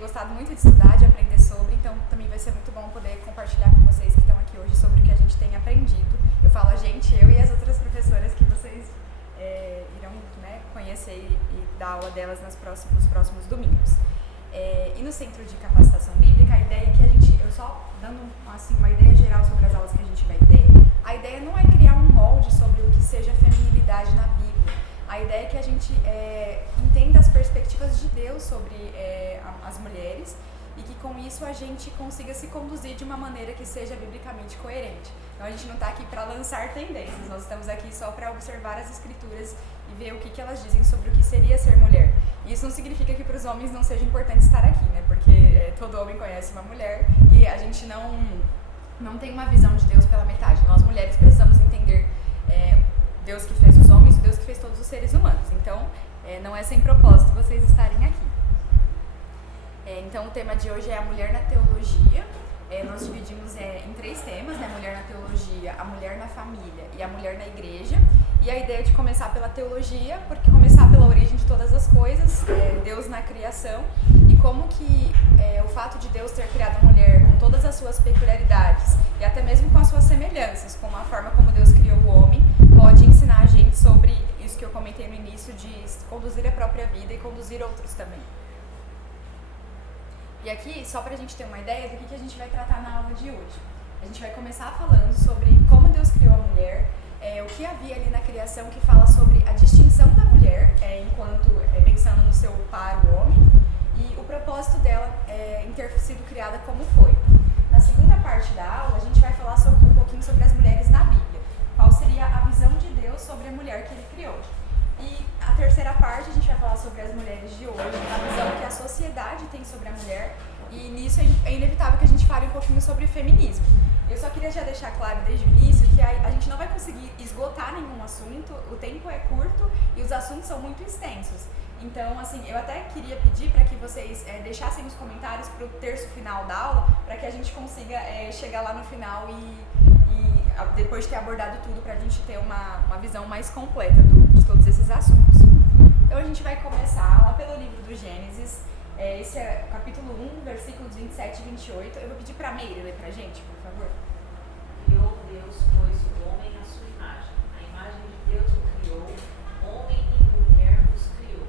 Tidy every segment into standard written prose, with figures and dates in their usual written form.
Gostado muito de estudar, de aprender sobre, então também vai ser muito bom poder compartilhar com vocês que estão aqui hoje sobre o que a gente tem aprendido. Eu falo a gente, eu e as outras professoras que vocês irão, né, conhecer e dar aula delas nos próximos domingos. E no Centro de Capacitação Bíblica, a ideia é que a gente, eu só dando assim, uma ideia geral sobre as aulas que a gente vai ter, a ideia não é criar um molde sobre o que seja feminilidade na Bíblia. A ideia é que a gente entenda as perspectivas de Deus sobre as mulheres e que com isso a gente consiga se conduzir de uma maneira que seja biblicamente coerente. Então a gente não está aqui para lançar tendências, nós estamos aqui só para observar as escrituras e ver o que elas dizem sobre o que seria ser mulher. E isso não significa que para os homens não seja importante estar aqui, né? Porque todo homem conhece uma mulher e a gente não tem uma visão de Deus pela metade. Nós mulheres precisamos entender Deus que fez os homens e Deus que fez todos os seres humanos. Então, não é sem propósito vocês estarem aqui. Então, o tema de hoje é a mulher na teologia. Nós dividimos em 3 temas, né? A mulher na teologia, a mulher na família e a mulher na igreja. E a ideia é de começar pela teologia, porque começar pela origem de todas as coisas, Deus na criação, e como que o fato de Deus ter criado a mulher com todas as suas peculiaridades e até mesmo com as suas semelhanças, com a forma como Deus criou o homem, pode ensinar a gente sobre isso que eu comentei no início, de conduzir a própria vida e conduzir outros também. E aqui, só pra gente ter uma ideia do que a gente vai tratar na aula de hoje. A gente vai começar falando sobre como Deus criou a mulher, o que havia ali na criação que fala sobre a distinção da mulher, enquanto pensando no seu par, o homem, e o propósito dela em ter sido criada como foi. Na segunda parte da aula, a gente vai falar um pouquinho sobre as mulheres na Bíblia. Qual seria a visão de Deus sobre a mulher que ele criou. E a terceira parte, a gente vai falar sobre as mulheres de hoje, a visão que a sociedade tem sobre a mulher, e nisso é inevitável que a gente fale um pouquinho sobre feminismo. Eu só queria já deixar claro desde o início que a gente não vai conseguir esgotar nenhum assunto, o tempo é curto e os assuntos são muito extensos. Então, assim, eu até queria pedir para que vocês deixassem os comentários para o terço final da aula, para que a gente consiga chegar lá no final e depois de ter abordado tudo, para a gente ter uma visão mais completa de todos esses assuntos. Então, a gente vai começar lá pelo livro do Gênesis. Esse é capítulo 1, versículos 27 e 28. Eu vou pedir para a Meire ler para a gente, por favor. Criou Deus, pois, o homem à sua imagem. A imagem de Deus o criou, homem e mulher os criou.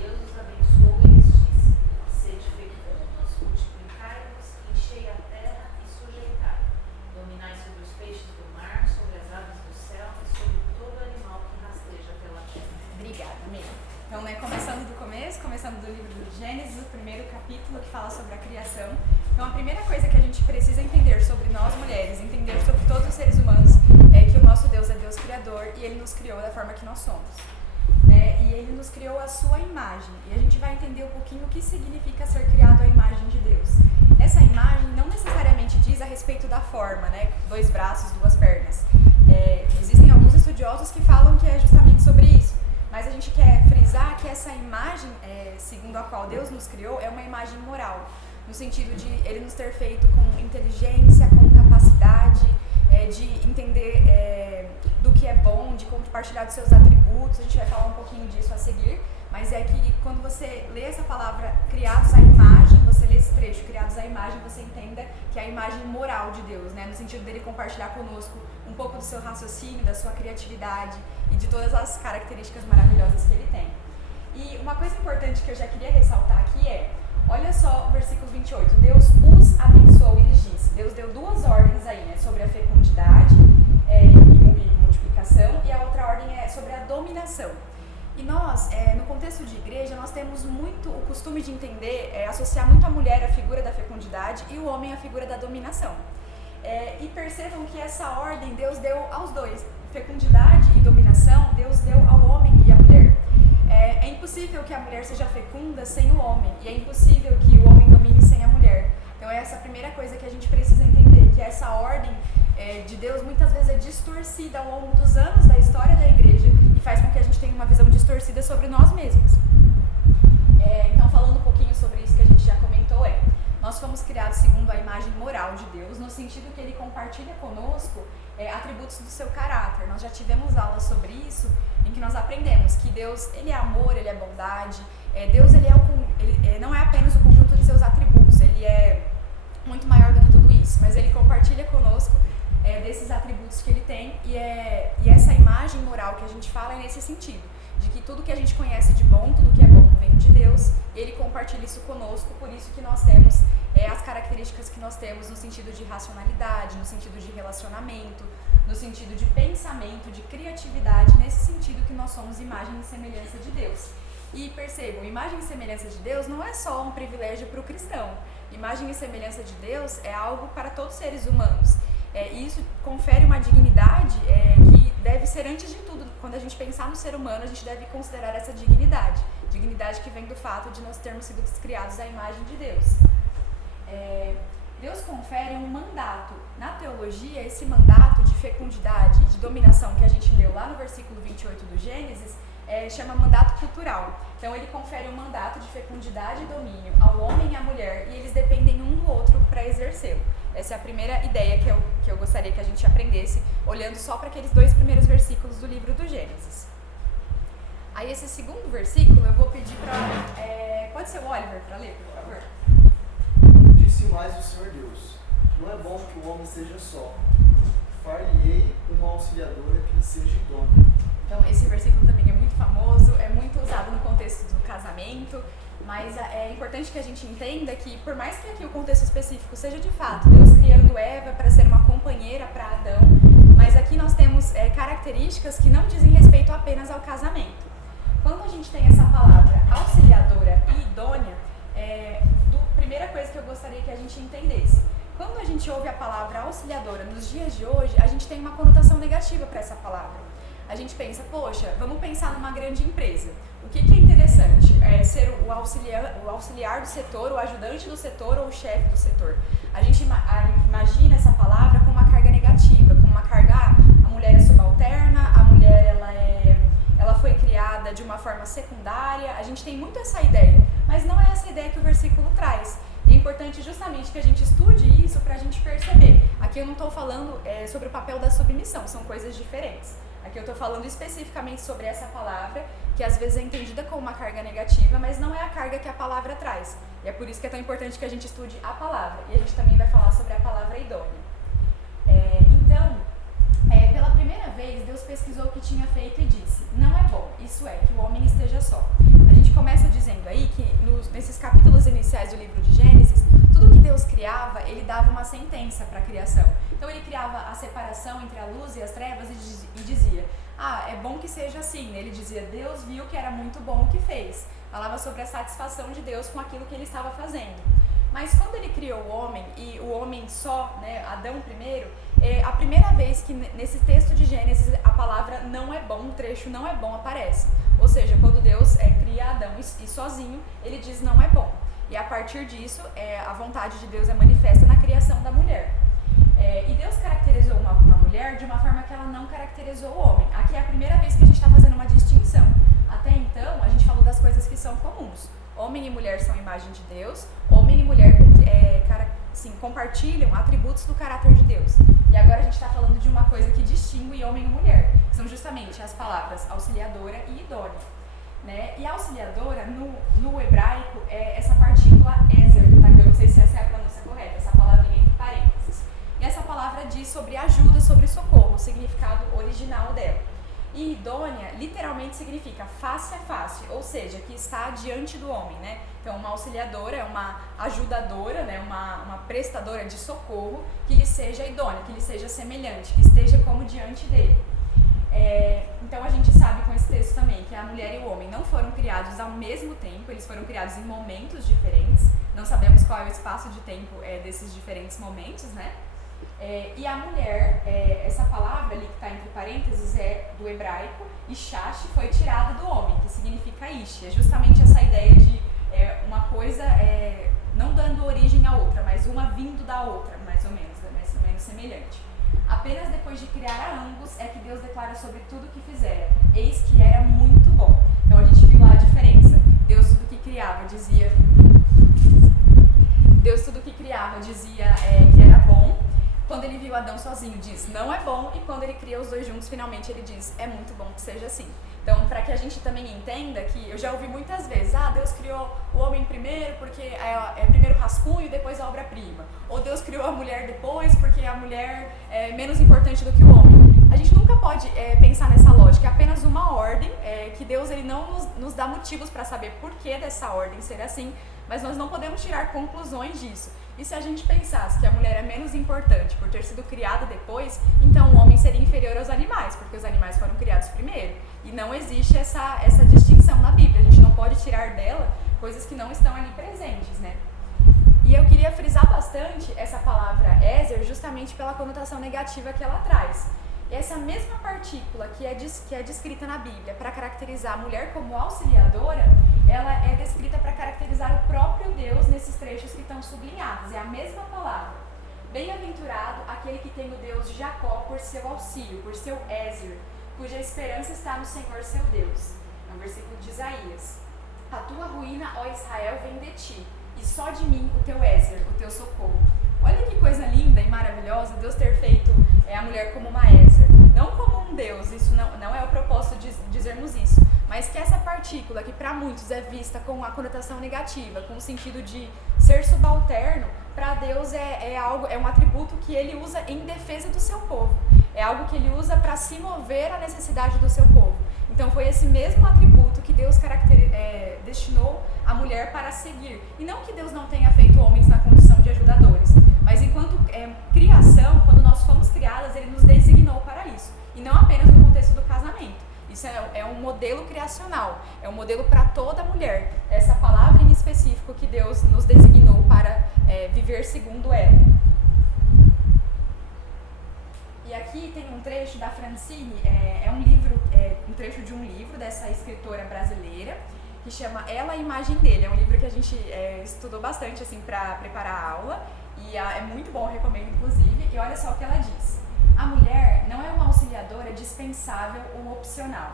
Deus os abençoou e lhes disse: sede fecundos, multiplicai-vos, enchei a terra e sujeitai. Dominai sobre os peixes do mar, sobre as aves do céu e sobre todo animal que rasteja pela terra. Obrigada, Meire. Então, começando do começo, começando do livro do Gênesis, o primeiro capítulo que fala sobre a criação. Então, a primeira coisa que a gente precisa entender sobre nós mulheres, entender sobre todos os seres humanos, é que o nosso Deus é Deus Criador e Ele nos criou da forma que nós somos. E Ele nos criou a sua imagem. E a gente vai entender um pouquinho o que significa ser criado à imagem de Deus. Essa imagem não necessariamente diz a respeito da forma, né? 2 braços, 2 pernas. Existem alguns estudiosos que falam que é justamente sobre isso. Mas a gente quer frisar que essa imagem, segundo a qual Deus nos criou, é uma imagem moral, no sentido de Ele nos ter feito com inteligência, com capacidade, de entender do que é bom, de compartilhar dos seus atributos. A gente vai falar um pouquinho disso a seguir, mas é que quando você lê essa palavra criados à imagem, você lê esse trecho, criados à imagem, você entenda que é a imagem moral de Deus, né? No sentido dele compartilhar conosco um pouco do seu raciocínio, da sua criatividade e de todas as características maravilhosas que ele tem. E uma coisa importante que eu já queria ressaltar aqui olha só o versículo 28, Deus os abençoou e lhes disse. Deus deu 2 ordens aí, né? Sobre a fecundidade e multiplicação, e a outra ordem é sobre a dominação. E nós, no contexto de igreja, nós temos muito o costume de entender, associar muito a mulher à figura da fecundidade e o homem à figura da dominação. E percebam que essa ordem Deus deu aos dois. Fecundidade e dominação, Deus deu ao homem e à mulher. É impossível que a mulher seja fecunda sem o homem, e é impossível que o homem domine sem a mulher. Então essa é a primeira coisa que a gente precisa entender, que essa ordem de Deus muitas vezes é distorcida ao longo dos anos da história da igreja e faz com que a gente tenha uma visão distorcida sobre nós mesmos. Então, falando um pouquinho sobre isso que a gente já comentou, nós fomos criados segundo a imagem moral de Deus, no sentido que Ele compartilha conosco atributos do seu caráter. Nós já tivemos aulas sobre isso, em que nós aprendemos que Deus, Ele é amor, Ele é bondade. Deus, ele não é apenas o conjunto de seus atributos, Ele é muito maior do que tudo isso, mas Ele compartilha conosco desses atributos que Ele tem, e essa imagem moral que a gente fala é nesse sentido, de que tudo que a gente conhece de bom, tudo que é bom vem de Deus, Ele compartilha isso conosco, por isso que nós temos as características que nós temos no sentido de racionalidade, no sentido de relacionamento, no sentido de pensamento, de criatividade, nesse sentido que nós somos imagem e semelhança de Deus. E percebam, imagem e semelhança de Deus não é só um privilégio para o cristão. Imagem e semelhança de Deus é algo para todos os seres humanos. E isso confere uma dignidade que deve ser, antes de tudo, quando a gente pensar no ser humano, a gente deve considerar essa dignidade. Dignidade que vem do fato de nós termos sido criados à imagem de Deus. Deus confere um mandato. Na teologia, esse mandato de fecundidade e de dominação que a gente leu lá no versículo 28 do Gênesis, chama mandato cultural. Então ele confere um mandato de fecundidade e domínio ao homem e à mulher, e eles dependem um do outro para exercê-lo. Essa é a primeira ideia que eu gostaria que a gente aprendesse, olhando só para aqueles 2 primeiros versículos do livro do Gênesis. Aí esse segundo versículo eu vou pedir para... pode ser o Oliver para ler, por favor? Disse mais o Senhor Deus: não é bom que o homem seja só. Far-lhe-ei uma auxiliadora que lhe seja idônea. Então esse versículo também é muito famoso, é muito usado no contexto do casamento, mas é importante que a gente entenda que, por mais que aqui o contexto específico seja de fato Deus criando Eva para ser uma companheira para Adão, mas aqui nós temos características que não dizem respeito apenas ao casamento. Quando a gente tem essa palavra auxiliadora e idônea, primeira coisa que eu gostaria que a gente entendesse, quando a gente ouve a palavra auxiliadora nos dias de hoje, a gente tem uma conotação negativa para essa palavra. A gente pensa, poxa, vamos pensar numa grande empresa. O que é interessante? Ser o auxiliar do setor, o ajudante do setor ou o chefe do setor. A gente imagina essa palavra com uma carga negativa, com uma carga, a mulher é subalterna, a mulher ela foi criada de uma forma secundária. A gente tem muito essa ideia, mas não é essa ideia que o versículo traz. E é importante justamente que a gente estude isso para a gente perceber. Aqui eu não estou falando sobre o papel da submissão, são coisas diferentes. Aqui eu estou falando especificamente sobre essa palavra, que às vezes é entendida como uma carga negativa, mas não é a carga que a palavra traz. E é por isso que é tão importante que a gente estude a palavra. E a gente também vai falar sobre a palavra idônea. Pela primeira vez, Deus pesquisou o que tinha feito e disse: não é bom, isso é, que o homem esteja só. A gente começa dizendo aí que nesses capítulos iniciais do livro de Gênesis, tudo que Deus criava, Ele dava uma sentença para a criação. Então Ele criava a separação entre a luz e as trevas e dizia: é bom que seja assim. Ele dizia: Deus viu que era muito bom o que fez. Falava sobre a satisfação de Deus com aquilo que Ele estava fazendo. Mas quando Ele criou o homem, e o homem só, Adão primeiro, a primeira vez que nesse texto de Gênesis a palavra não é bom, o trecho não é bom aparece. Ou seja, quando Deus cria Adão e sozinho, Ele diz não é bom. E a partir disso, a vontade de Deus é manifesta na criação da mulher. E Deus caracterizou uma mulher de uma forma que ela não caracterizou o homem. Aqui é a primeira vez que a gente está fazendo uma distinção. Até então, a gente falou das coisas que são comuns. Homem e mulher são imagem de Deus, homem e mulher compartilham atributos do caráter de Deus. E agora a gente está falando de uma coisa que distingue homem e mulher, que são justamente as palavras auxiliadora e idônea. E a auxiliadora, no hebraico, é essa partícula ezer, tá? Eu não sei se essa é a pronúncia correta, essa palavrinha entre parênteses. E essa palavra diz sobre ajuda, sobre socorro, o significado original dela. E idônea literalmente significa face a face, ou seja, que está diante do homem, Então uma auxiliadora é uma ajudadora, uma prestadora de socorro que lhe seja idônea, que lhe seja semelhante, que esteja como diante dele. Então a gente sabe com esse texto também que a mulher e o homem não foram criados ao mesmo tempo, eles foram criados em momentos diferentes. Não sabemos qual é o espaço de tempo desses diferentes momentos, né? E a mulher, essa palavra ali que está entre parênteses é do hebraico, Ishash, foi tirada do homem, que significa Ish. É justamente essa ideia de uma coisa não dando origem à outra, mas uma vindo da outra, mais ou menos semelhante. Apenas depois de criar a ambos é que Deus declara sobre tudo o que fizera. Eis que era muito bom. Então a gente viu lá a diferença. Deus tudo que criava dizia que era bom. Quando ele viu Adão sozinho, diz não é bom. E quando ele cria os dois juntos, finalmente ele diz é muito bom que seja assim. Então, para que a gente também entenda que eu já ouvi muitas vezes, Deus criou o homem primeiro porque é primeiro o rascunho e depois a obra-prima. Ou Deus criou a mulher depois porque a mulher é menos importante do que o homem. A gente nunca pode pensar nessa lógica, é apenas uma ordem, que Deus ele não nos dá motivos para saber por que dessa ordem ser assim, mas nós não podemos tirar conclusões disso. E se a gente pensasse que a mulher é menos importante por ter sido criada depois, então o homem seria inferior aos animais, porque os animais foram criados primeiro. E não existe essa distinção na Bíblia, a gente não pode tirar dela coisas que não estão ali presentes, né? E eu queria frisar bastante essa palavra Ezer justamente pela conotação negativa que ela traz. Essa mesma partícula que é descrita na Bíblia para caracterizar a mulher como auxiliadora, ela é descrita para caracterizar o próprio Deus nesses trechos que estão sublinhados. É a mesma palavra. Bem-aventurado aquele que tem o Deus de Jacó por seu auxílio, por seu Ezer, cuja esperança está no Senhor seu Deus. É um versículo de Isaías. A tua ruína, ó Israel, vem de ti, e só de mim o teu Ezer, o teu socorro. Olha que coisa linda e maravilhosa Deus ter feito a mulher como uma Ezer. Não como um Deus, isso não é o propósito de dizermos isso, mas que essa partícula que para muitos é vista com a conotação negativa, com o sentido de ser subalterno, para Deus é um atributo que ele usa em defesa do seu povo. É algo que ele usa para se mover à necessidade do seu povo. Então foi esse mesmo atributo que Deus destinou a mulher para seguir. E não que Deus não tenha feito homens na condição de ajudadores, mas enquanto criação, quando nós fomos criadas, ele nos designou para isso. E não apenas no contexto do casamento. Isso é um modelo criacional, é um modelo para toda mulher. Essa palavra em específico que Deus nos designou para viver segundo ela. E aqui tem um trecho da Francine, um trecho de um livro dessa escritora brasileira, que chama Ela, a Imagem dele. É um livro que a gente estudou bastante assim, para preparar a aula, e é muito bom, eu recomendo inclusive. E olha só o que ela diz. A mulher não é uma auxiliadora dispensável ou opcional.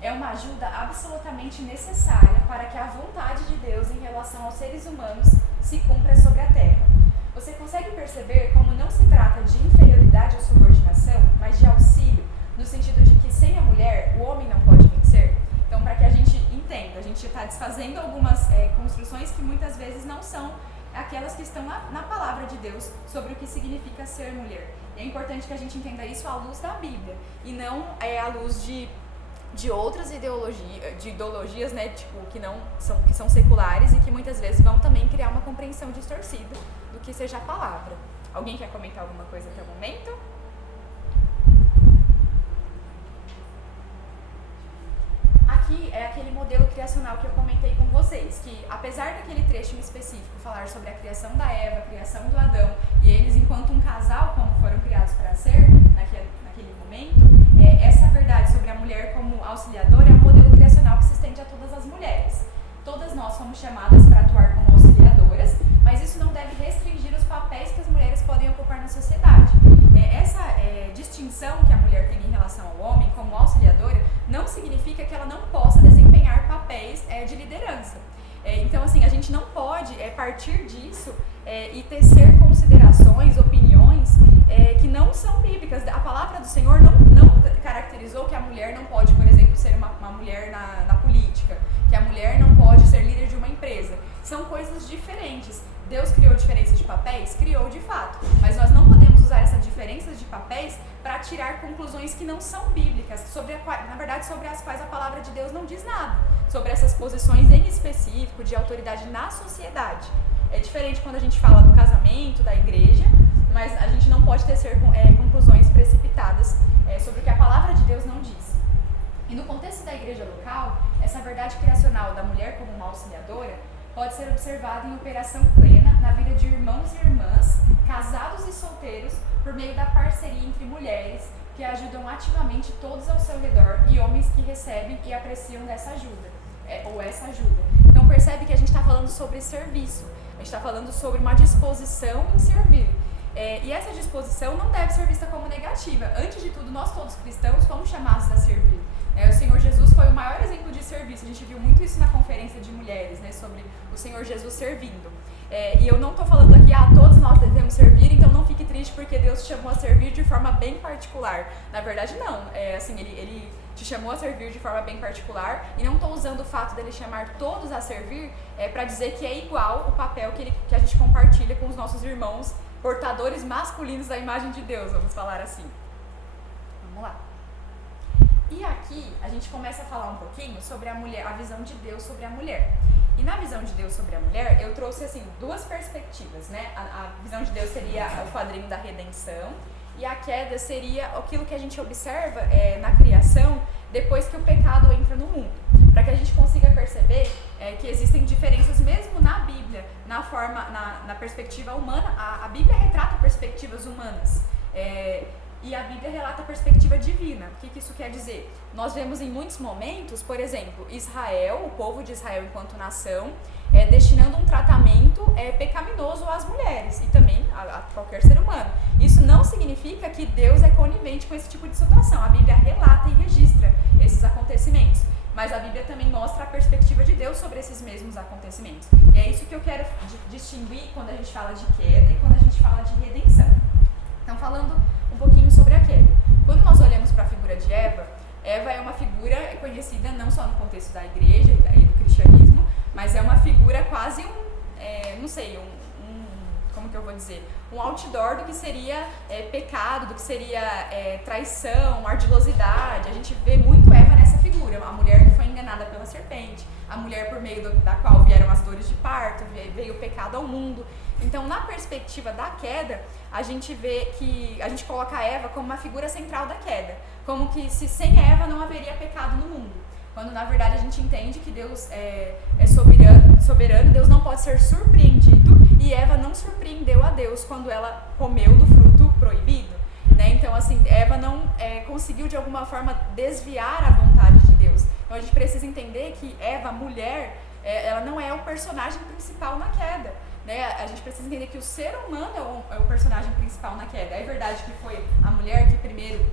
É uma ajuda absolutamente necessária para que a vontade de Deus em relação aos seres humanos se cumpra sobre a terra. Você consegue perceber como não se trata de inferioridade ou subordinação, mas de auxílio, no sentido de que sem a mulher, o homem não pode vencer? Então, para que a gente entenda, a gente está desfazendo algumas construções que muitas vezes não são aquelas que estão na palavra de Deus sobre o que significa ser mulher. E é importante que a gente entenda isso à luz da Bíblia, e não à luz de outras ideologias, né, tipo, que são seculares e que muitas vezes vão também criar uma compreensão distorcida do que seja a palavra. Alguém quer comentar alguma coisa até o momento? Aqui é aquele modelo criacional que eu comentei com vocês, que apesar daquele trecho em específico falar sobre a criação da Eva, a criação do Adão, e eles enquanto um casal, como foram criados para ser naquele momento, essa verdade sobre a mulher como auxiliadora é um modelo criacional que se estende a todas as mulheres. Todas nós somos chamadas para atuar como auxiliadoras, mas isso não deve restringir os papéis que as mulheres podem ocupar na sociedade. Essa distinção que a mulher tem em relação ao homem como auxiliadora não significa que ela não possa desempenhar papéis de liderança. Então, assim, a gente não pode partir disso e tecer considerações, opiniões que não são bíblicas. A palavra do Senhor não caracterizou que a mulher não pode, por exemplo, ser uma mulher na política, que a mulher não pode ser líder de uma empresa. São coisas diferentes. Deus criou diferenças de papéis? Criou de fato. Mas nós não podemos usar essas diferenças de papéis para tirar conclusões que não são bíblicas, sobre as quais a palavra de Deus não diz nada. Sobre essas posições em específico de autoridade na sociedade. É diferente quando a gente fala do casamento, da igreja, mas a gente não pode tecer conclusões precipitadas sobre o que a palavra de Deus não diz. E no contexto da igreja local, essa verdade criacional da mulher como uma auxiliadora pode ser observada em operação plena na vida de irmãos e irmãs, casados e solteiros, por meio da parceria entre mulheres que ajudam ativamente todos ao seu redor e homens que recebem e apreciam dessa ajuda, ou essa ajuda. Então percebe que a gente está falando sobre serviço, a gente está falando sobre uma disposição em servir. E essa disposição não deve ser vista como negativa. Antes de tudo, nós todos cristãos fomos chamados a servir. O Senhor Jesus foi o maior exemplo de serviço. A gente viu muito isso na conferência de mulheres, né, sobre o Senhor Jesus servindo. E eu não estou falando aqui, todos nós devemos servir, então não fique triste porque Deus te chamou a servir de forma bem particular. Na verdade, não. Ele te chamou a servir de forma bem particular, e não estou usando o fato dele chamar todos a servir para dizer que é igual o papel que a gente compartilha com os nossos irmãos portadores masculinos da imagem de Deus, vamos falar assim. Vamos lá. E aqui a gente começa a falar um pouquinho sobre a mulher, a visão de Deus sobre a mulher. E na visão de Deus sobre a mulher, eu trouxe assim duas perspectivas, né? A visão de Deus seria o quadrinho da redenção, e a queda seria aquilo que a gente observa na criação depois que o pecado entra no mundo. Para que a gente consiga perceber que existem diferenças mesmo na Bíblia, na perspectiva humana. A Bíblia retrata perspectivas humanas. E a Bíblia relata a perspectiva divina. O que isso quer dizer? Nós vemos em muitos momentos, por exemplo, Israel, o povo de Israel enquanto nação, destinando um tratamento pecaminoso às mulheres e também a qualquer ser humano. Isso não significa que Deus é conivente com esse tipo de situação. A Bíblia relata e registra esses acontecimentos, mas a Bíblia também mostra a perspectiva de Deus sobre esses mesmos acontecimentos. E é isso que eu quero distinguir quando a gente fala de queda e quando a gente fala de redenção. Então, falando um pouquinho sobre a queda. Quando nós olhamos para a figura de Eva, Eva é uma figura conhecida não só no contexto da igreja e do cristianismo, mas é uma figura quase como que eu vou dizer? Um outdoor do que seria pecado, do que seria traição, ardilosidade. A gente vê muito Eva nessa figura, a mulher que foi enganada pela serpente, a mulher por meio da qual vieram as dores de parto, veio o pecado ao mundo. Então, na perspectiva da queda, a gente vê que a gente coloca a Eva como uma figura central da queda, como que se sem Eva não haveria pecado no mundo, quando na verdade a gente entende que Deus é soberano, Deus não pode ser surpreendido, e Eva não surpreendeu a Deus quando ela comeu do fruto proibido, né? Então, assim, Eva não conseguiu de alguma forma desviar a vontade de Deus. Então a gente precisa entender que Eva, mulher, ela não é o personagem principal na queda. A gente precisa entender que o ser humano é o personagem principal na queda. É verdade que foi a mulher que primeiro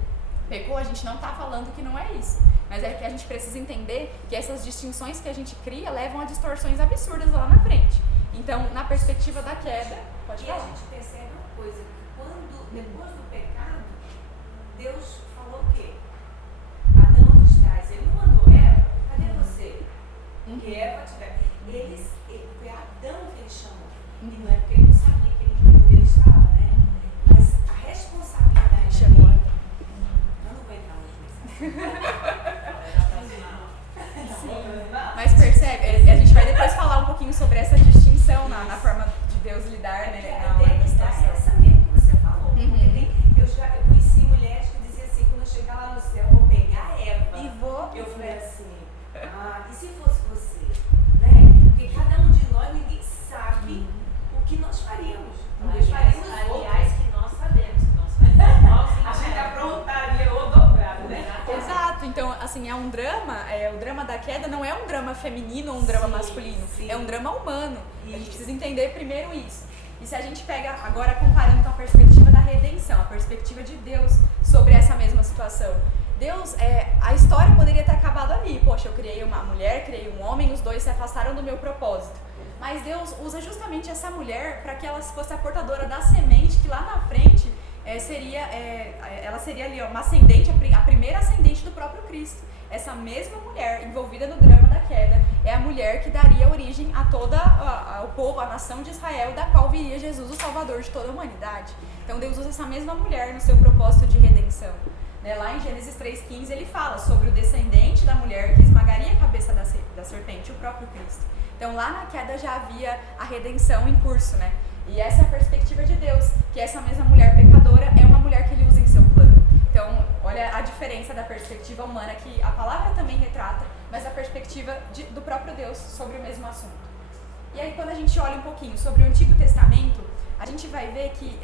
pecou, a gente não está falando que não é isso. Mas é que a gente precisa entender que essas distinções que a gente cria levam a distorções absurdas lá na frente. Então, na perspectiva da queda, pode falar. E a gente percebe uma coisa, que depois do pecado, Deus falou o quê? Adão, onde estás? Ele não mandou Eva, cadê você? Que Eva tiver. Foi Adão que ele chamou. E não é porque ele não sabia onde ele estava, né? Mas a responsabilidade chamou. Eu não vou entrar Mas percebe, a gente vai depois falar um pouquinho sobre essa distinção na forma de Deus lidar, né? A ideia é essa mesmo que você falou. Eu conheci mulheres que diziam assim, quando eu chegar lá no céu, eu vou pegar Eva. E vou. Eu falei assim, e se fosse você? Né? Porque cada um de nós, ninguém sabe o que nós faríamos. Nós faríamos aliás, que nós sabemos que nós faríamos. A gente aprontaria ou dobrado, né? Exato. Então, assim, é um drama, o drama da queda não é um drama feminino ou um drama masculino. Sim. É um drama humano. A gente precisa entender primeiro isso. E se a gente pega agora comparando com a perspectiva da redenção, a perspectiva de Deus sobre essa mesma situação. Deus, a história poderia ter acabado ali. Poxa, eu criei uma mulher, criei um homem, os dois se afastaram do meu propósito. Mas Deus usa justamente essa mulher para que ela fosse a portadora da semente que lá na frente ela seria ali uma ascendente, a primeira ascendente do próprio Cristo. Essa mesma mulher envolvida no drama da queda é a mulher que daria origem a todo o povo, a nação de Israel, da qual viria Jesus, o Salvador de toda a humanidade. Então Deus usa essa mesma mulher no seu propósito de redenção. Lá em Gênesis 3,15 ele fala sobre o descendente da mulher que esmagaria a cabeça da serpente, o próprio Cristo. Então lá na queda já havia a redenção em curso, né? E essa é a perspectiva de Deus, que essa mesma mulher pecadora é uma mulher que ele usa em seu plano. Então, olha a diferença da perspectiva humana que a palavra também retrata, mas a perspectiva do próprio Deus sobre o mesmo assunto. E aí, quando a gente olha um pouquinho sobre o Antigo Testamento, a gente vai ver que,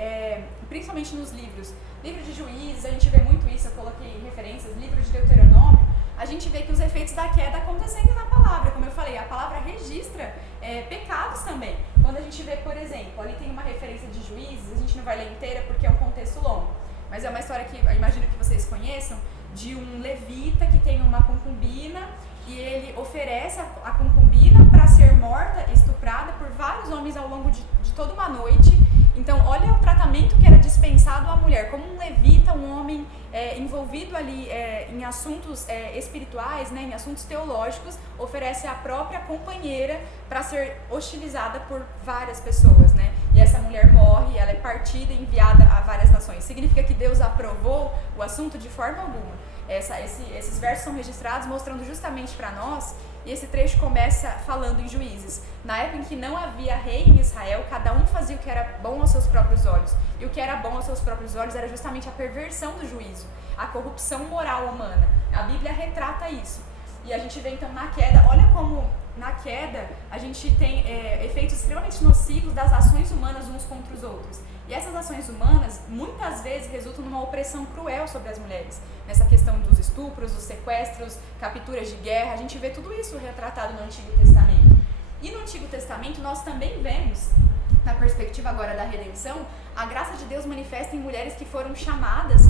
principalmente nos livro de Juízes, a gente vê muito isso, eu coloquei referências, livro de Deuteronômio, a gente vê que os efeitos da queda acontecendo na palavra. Como eu falei, a palavra registra pecados também. Quando a gente vê, por exemplo, ali tem uma referência de Juízes, a gente não vai ler inteira porque é um contexto longo, mas é uma história que eu imagino que vocês conheçam, de um levita que tem uma concubina e ele oferece a concubina para ser morta, estuprada por vários homens ao longo de toda uma noite. Então, olha o tratamento que era dispensado à mulher, como um levita, um homem envolvido ali em assuntos espirituais, né, em assuntos teológicos, oferece a própria companheira para ser hostilizada por várias pessoas, né? E essa mulher morre, ela é partida e enviada a várias nações. Significa que Deus aprovou o assunto de forma alguma. Esses versos são registrados mostrando justamente para nós, e esse trecho começa falando em Juízes. Na época em que não havia rei em Israel, cada um fazia o que era bom aos seus próprios olhos. E o que era bom aos seus próprios olhos era justamente a perversão do juízo, a corrupção moral humana. A Bíblia retrata isso. E a gente vê então na queda, olha como na queda a gente tem efeitos extremamente nocivos das ações humanas uns contra os outros. E essas ações humanas muitas vezes resultam numa opressão cruel sobre as mulheres. Nessa questão dos estupros, dos sequestros, capturas de guerra, a gente vê tudo isso retratado no Antigo Testamento. E no Antigo Testamento nós também vemos, na perspectiva agora da redenção, a graça de Deus manifesta em mulheres que foram chamadas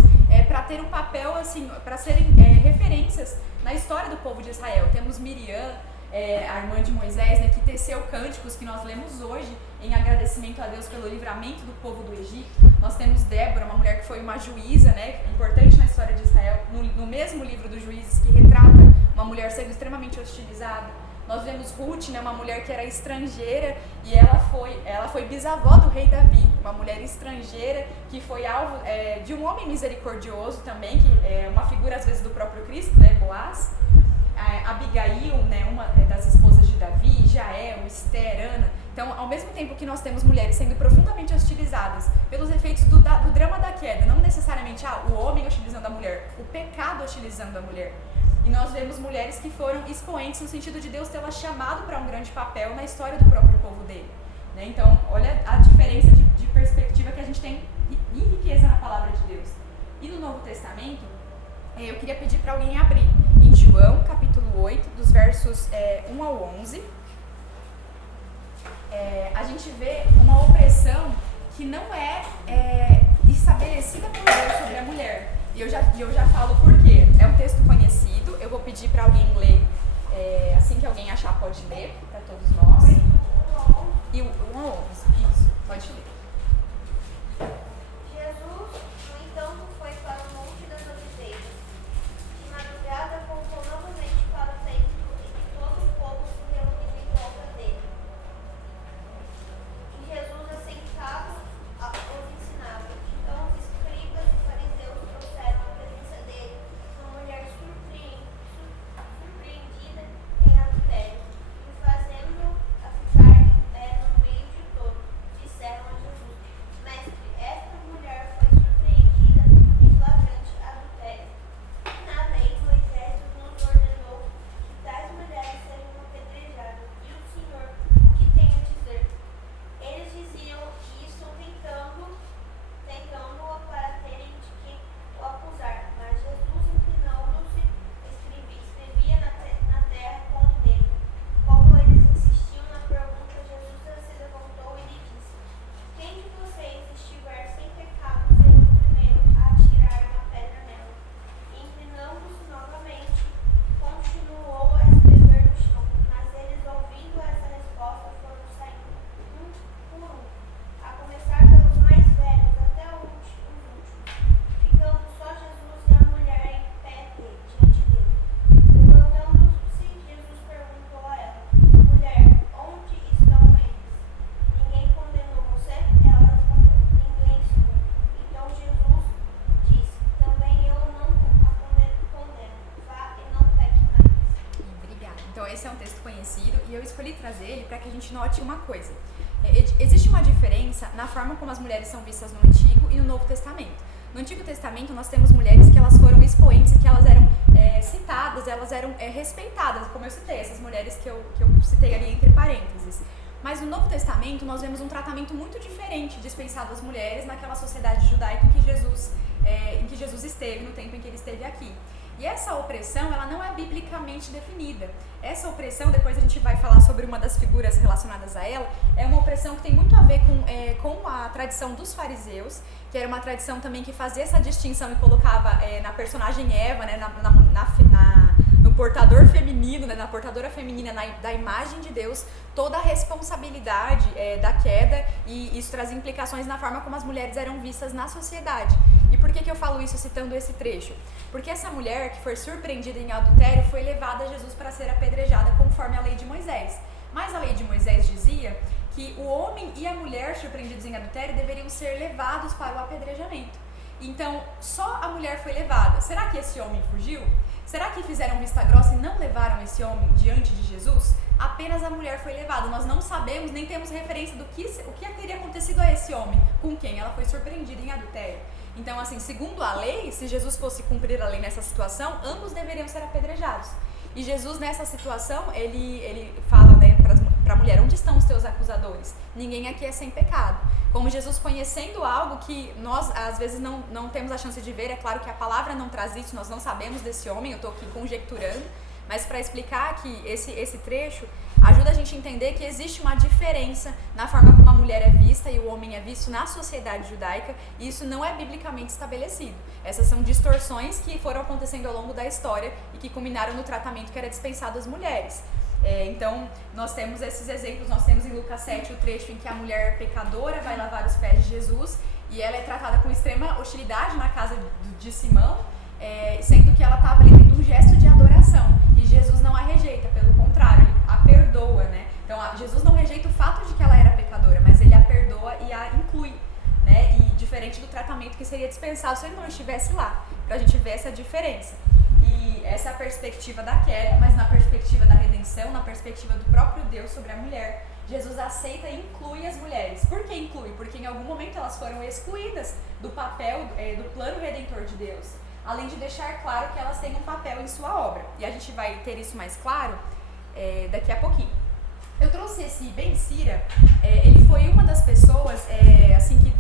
para ter um papel, assim, para serem referências na história do povo de Israel. Temos Miriam, a irmã de Moisés, né, que teceu cânticos que nós lemos hoje em agradecimento a Deus pelo livramento do povo do Egito. Nós temos Débora, uma mulher que foi uma juíza, né, importante na história de Israel, no mesmo livro dos Juízes, que retrata uma mulher sendo extremamente hostilizada. Nós vemos Ruth, né, uma mulher que era estrangeira, e ela foi bisavó do rei Davi, uma mulher estrangeira que foi alvo de um homem misericordioso também, que é uma figura às vezes do próprio Cristo, né, Boaz. Abigail, né, uma das esposas de Davi, Jael, Esther, Ana. Então, ao mesmo tempo que nós temos mulheres sendo profundamente hostilizadas pelos efeitos do drama da queda, não necessariamente o homem hostilizando a mulher, o pecado hostilizando a mulher. E nós vemos mulheres que foram expoentes no sentido de Deus tê-la chamado para um grande papel na história do próprio povo dele, né? Então, olha a diferença de perspectiva que a gente tem e riqueza na palavra de Deus. E no Novo Testamento, eu queria pedir para alguém abrir em João, capítulo 8, dos versos 1 ao 11. A gente vê uma opressão que não é estabelecida por Deus sobre a mulher. E eu já falo por quê. É um texto conhecido, eu vou pedir para alguém ler, assim que alguém achar pode ler, para todos nós. E o 1 ao 11, isso, pode ler. Jesus, no entanto, foi para o Monte das Oliveiras. De madrugada, voltou novamente para o templo e todo o povo se reuniu em volta dele. E Jesus, assentado, os ensinava. Então os escribas e fariseus trouxeram à presença dele uma mulher surpreendida em adultério, e fazendo-a ficar em pé no meio de todos, disseram a Jesus: Mestre, esta mulher foi surpreendida em flagrante adultério. Na lei, Moisés nos ordenou que tais mulheres sejam apedrejadas. E o Senhor, o que tem a dizer? Eles diziam isso tentando-o para terem de que o acusar. Mas Jesus, inclinando-se, escrevia na terra com o dedo. Como eles insistiam na pergunta, Jesus se levantou e lhe disse: Quem de vocês estiver sem pecado, seja o primeiro a atirar uma pedra nela. E inclinando-se novamente, continuou a escrever no chão. Mas eles, ouvindo essa resposta, foram saindo um por um, a começar pelos mais velhos até os últimos, ficando só Jesus e a mulher em pé diante dele. Levantando-se, Jesus perguntou a ela: Mulher, onde estão eles? Ninguém condenou você? Ela respondeu: Ninguém, Senhor. Então Jesus disse: Também eu não a condeno. Vá e não peque mais. Obrigada. Então esse é um texto conhecido e eu escolhi trazer ele para que a gente note uma coisa. Existe uma diferença na forma como as mulheres são vistas no Antigo e no Novo Testamento. No Antigo Testamento nós temos mulheres que elas foram expoentes e que elas eram citadas, elas eram respeitadas, como eu citei, essas mulheres que eu citei ali entre parênteses. Mas no Novo Testamento nós vemos um tratamento muito diferente dispensado às mulheres naquela sociedade judaica em que Jesus esteve, no tempo em que ele esteve aqui. E essa opressão, ela não é biblicamente definida. Essa opressão, depois a gente vai falar sobre uma das figuras relacionadas a ela, é uma opressão que tem muito a ver com a tradição dos fariseus, que era uma tradição também que fazia essa distinção e colocava na personagem Eva, né, no portador feminino, né, na portadora feminina da imagem de Deus, toda a responsabilidade da queda, e isso trazia implicações na forma como as mulheres eram vistas na sociedade. E por que eu falo isso citando esse trecho? Porque essa mulher que foi surpreendida em adultério foi levada a Jesus para ser apedrejada conforme a lei de Moisés. Mas a lei de Moisés dizia que o homem e a mulher surpreendidos em adultério deveriam ser levados para o apedrejamento. Então, só a mulher foi levada. Será que esse homem fugiu? Será que fizeram vista grossa e não levaram esse homem diante de Jesus? Apenas a mulher foi levada. Nós não sabemos, nem temos referência do que teria acontecido a esse homem, com quem ela foi surpreendida em adultério. Então, assim, segundo a lei, se Jesus fosse cumprir a lei nessa situação, ambos deveriam ser apedrejados. E Jesus, nessa situação, ele fala, né, para a mulher: onde estão os teus acusadores? Ninguém aqui é sem pecado. Como Jesus, conhecendo algo que nós, às vezes, não temos a chance de ver, é claro que a palavra não traz isso, nós não sabemos desse homem, eu estou aqui conjecturando, mas para explicar que esse trecho ajuda a gente a entender que existe uma diferença na forma como a mulher é vista e o homem é visto na sociedade judaica, e isso não é biblicamente estabelecido. Essas são distorções que foram acontecendo ao longo da história e que culminaram no tratamento que era dispensado às mulheres. Então, nós temos esses exemplos. Nós temos em Lucas 7 o trecho em que a mulher pecadora vai lavar os pés de Jesus, e ela é tratada com extrema hostilidade na casa de Simão, sendo que ela estava ali tendo um gesto de adoração, e Jesus não a rejeita, pelo contrário, ele a perdoa, né? Então, Jesus não rejeita o fato de que ela era pecadora, mas ele a perdoa e a inclui, né? E diferente do tratamento que seria dispensado se ele não estivesse lá, para a gente ver essa diferença. E essa é a perspectiva da queda, mas na perspectiva da redenção, na perspectiva do próprio Deus sobre a mulher, Jesus aceita e inclui as mulheres. Por que inclui? Porque em algum momento elas foram excluídas do papel, do plano redentor de Deus, além de deixar claro que elas têm um papel em sua obra. E a gente vai ter isso mais claro daqui a pouquinho. Eu trouxe esse Ben Sira, ele foi uma das pessoas, assim, que